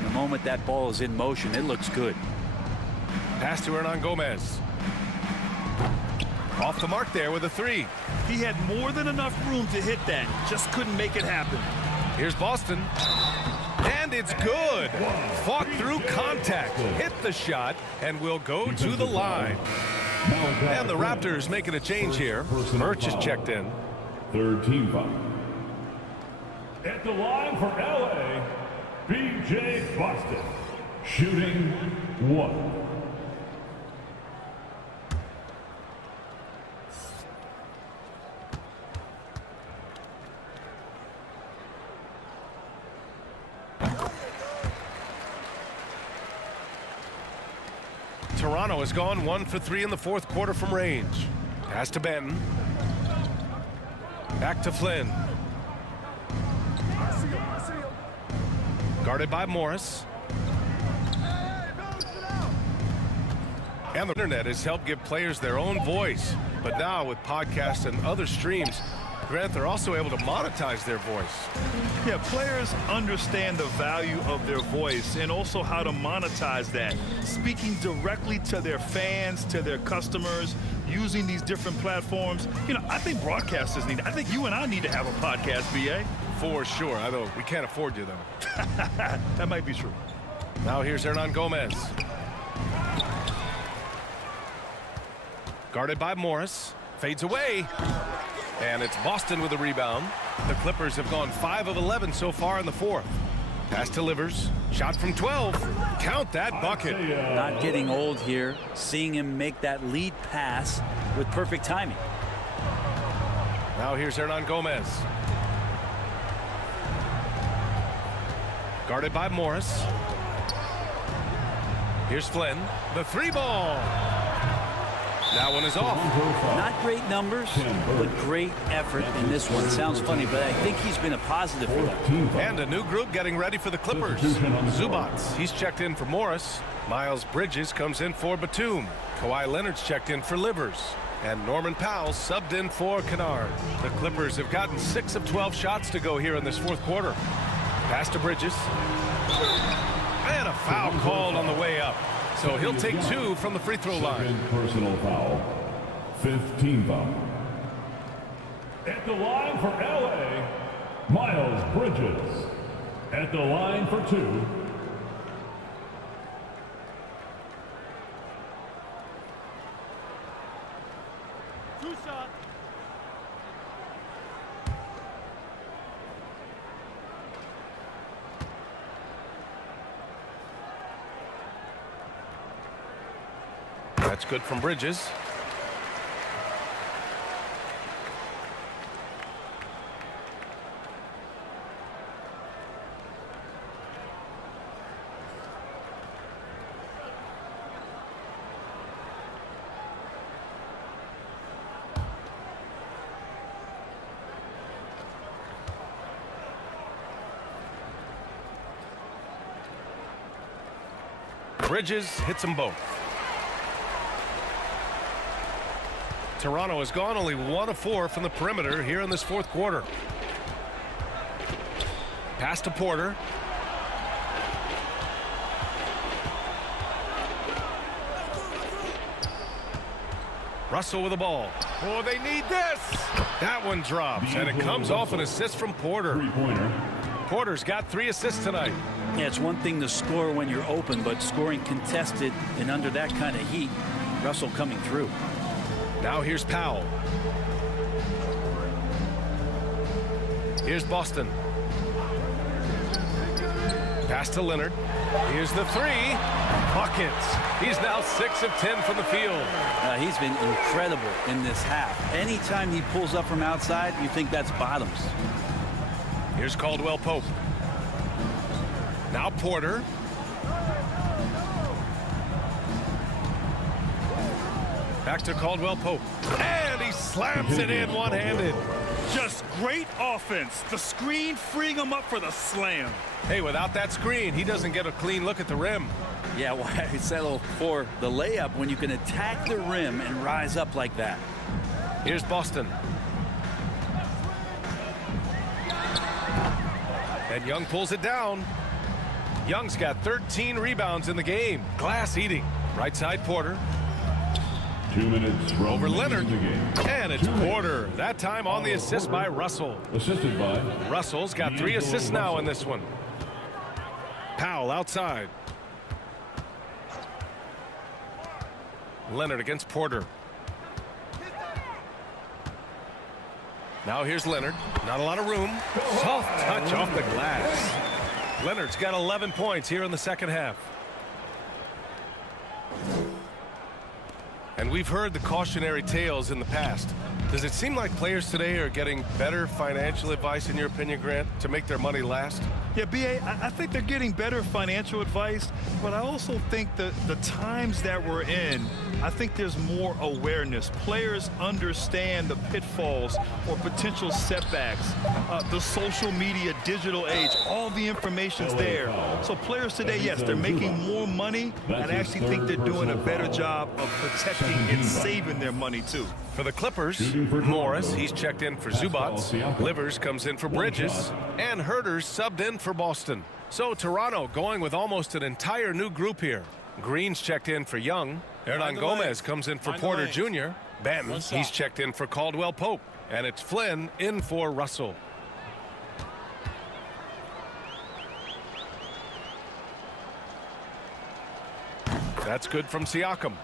The moment that ball is in motion, it looks good. Pass to Hernan Gomez. Off the mark there with a 3. He had more than enough room to hit that. Just couldn't make it happen. Here's Boston. And it's good. Fought through contact. Hit the shot and will go to the line. And the Raptors making a change here. Birch is checked in. Third team foul. At the line for LA, B.J. Boston. Shooting 1. Toronto has gone 1 for 3 in the fourth quarter from range. Pass to Benton. Back to Flynn. Guarded by Morris. And the internet has helped give players their own voice. But now with podcasts and other streams, Grant, they're also able to monetize their voice. Yeah, players understand the value of their voice and also how to monetize that. Speaking directly to their fans, to their customers, using these different platforms. You know, I think broadcasters need, I think you and I need to have a podcast, BA. For sure. I know we can't afford you, though. That might be true. Now here's Hernan Gomez. Guarded by Morris. Fades away. And it's Boston with a rebound. The Clippers have gone 5 of 11 so far in the fourth. Pass delivers. Shot from 12. Count that bucket. Not getting old here. Seeing him make that lead pass with perfect timing. Now here's Hernan Gomez. Guarded by Morris. Here's Flynn. The 3-ball. That one is off. Not great numbers, but great effort in this one. Sounds funny, but I think he's been a positive for them. And a new group getting ready for the Clippers. Zubats, he's checked in for Morris. Miles Bridges comes in for Batum. Kawhi Leonard's checked in for Livers. And Norman Powell subbed in for Kennard. The Clippers have gotten 6 of 12 shots to go here in this fourth quarter. Pass to Bridges. And a foul called on the way up. So he'll take 2 from the free throw line. Second personal foul. 5th team foul. At the line for LA, Miles Bridges. At the line for 2. That's good from Bridges. Bridges hits them both. Toronto has gone only 1 of 4 from the perimeter here in this fourth quarter. Pass to Porter. Russell with the ball. Oh, they need this. That one drops, and it comes off an assist from Porter. Three-pointer. Porter's got 3 assists tonight. Yeah, it's one thing to score when you're open, but scoring contested and under that kind of heat, Russell coming through. Now here's Powell. Here's Boston. Pass to Leonard. Here's the three. Buckets. He's now 6 of 10 from the field. He's been incredible in this half. Anytime he pulls up from outside, you think that's bottoms. Here's Caldwell-Pope. Now Porter. Back to Caldwell-Pope. And he slams it in one-handed. Just great offense. The screen freeing him up for the slam. Hey, without that screen, he doesn't get a clean look at the rim. Yeah, why settle for the layup when you can attack the rim and rise up like that? Here's Boston. And Young pulls it down. Young's got 13 rebounds in the game. Glass eating. Right side Porter. 2 minutes Over remaining Leonard. in the game. And it's Porter. That time on the assist by Russell. Assisted by Russell's got 3 assists now in this one. Powell outside. Leonard against Porter. Now here's Leonard. Not a lot of room. Soft touch off the glass. Leonard's got 11 points here in the second half. And we've heard the cautionary tales in the past. Does it seem like players today are getting better financial advice, in your opinion, Grant, to make their money last? Yeah, B.A., I think they're getting better financial advice, but I also think that the times that we're in, I think there's more awareness. Players understand the pitfalls or potential setbacks, the social media, digital age, all the information's there. So players today, yes, they're making more money, and I actually think they're doing a better job of protecting and saving their money, too. For the Clippers, Morris, he's checked in for Zubats. Livers comes in for Bridges. And Herter's subbed in for Boston. So Toronto going with almost an entire new group here. Green's checked in for Young. Hernan Gomez comes in for Porter Jr. Benton, he's checked in for Caldwell-Pope. And it's Flynn in for Russell. That's good from Siakam.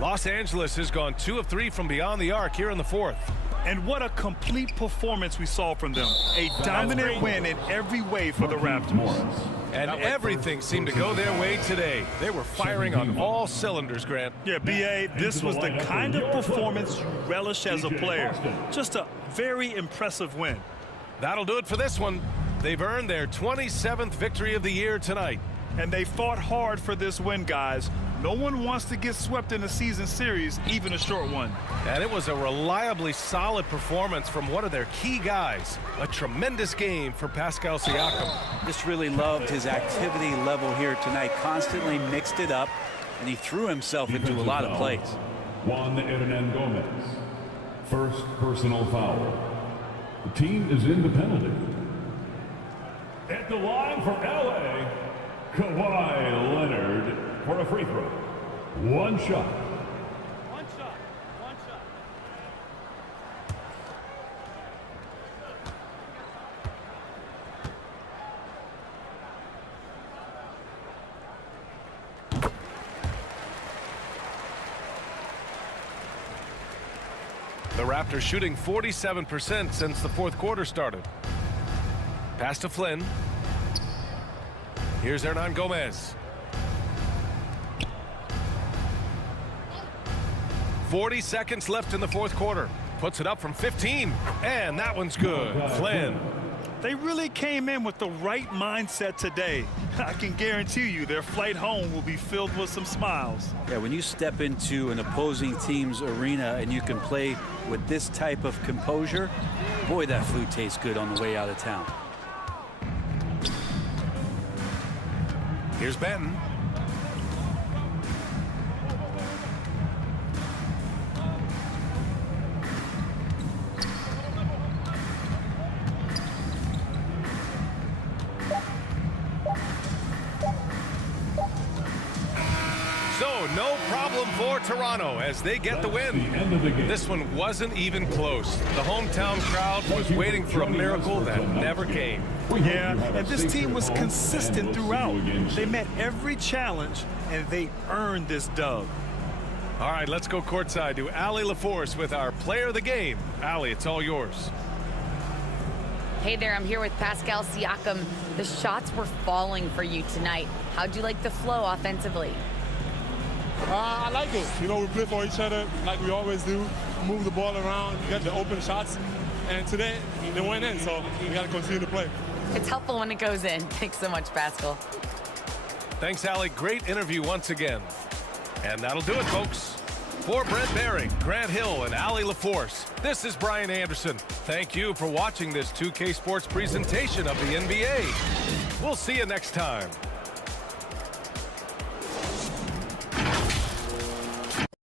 Los Angeles has gone 2 of 3 from beyond the arc here in the fourth. And what a complete performance we saw from them. A dominant win in every way for the Raptors. And everything seemed to go their way today. They were firing on all cylinders, Grant. Yeah, B.A., this was the kind of performance you relish as a player. Just a very impressive win. That'll do it for this one. They've earned their 27th victory of the year tonight. And they fought hard for this win, guys. No one wants to get swept in a season series, even a short one. And it was a reliably solid performance from one of their key guys. A tremendous game for Pascal Siakam. Just really loved his activity level here tonight. Constantly mixed it up, and he threw himself into a lot of plays. Juan Hernan Gomez. First personal foul. The team is in the penalty. At the line for LA, Kawhi Leonard for a free throw. One shot. One shot. One shot. The Raptors shooting 47% since the fourth quarter started. Pass to Flynn. Here's Hernan Gomez. 40 seconds left in the fourth quarter. Puts it up from 15. And that one's good. Flynn. They really came in with the right mindset today. I can guarantee you their flight home will be filled with some smiles. Yeah, when you step into an opposing team's arena and you can play with this type of composure, boy, that food tastes good on the way out of town. Here's Benton. So no problem for Toronto as they get the win. This one wasn't even close. The hometown crowd was waiting for a miracle that never came. Yeah, and this team was consistent throughout. They met every challenge, and they earned this dub. All right, let's go courtside to Allie LaForce with our player of the game. Allie, it's all yours. Hey there, I'm here with Pascal Siakam. The shots were falling for you tonight. How'd you like the flow offensively? I like it. You know, we play for each other like we always do. Move the ball around, get the open shots. And today, they went in, so we got to continue to play. It's helpful when it goes in. Thanks so much, Pascal. Thanks, Allie. Great interview once again. And that'll do it, folks. For Brent Baring, Grant Hill, and Allie LaForce, this is Brian Anderson. Thank you for watching this 2K Sports presentation of the NBA. We'll see you next time.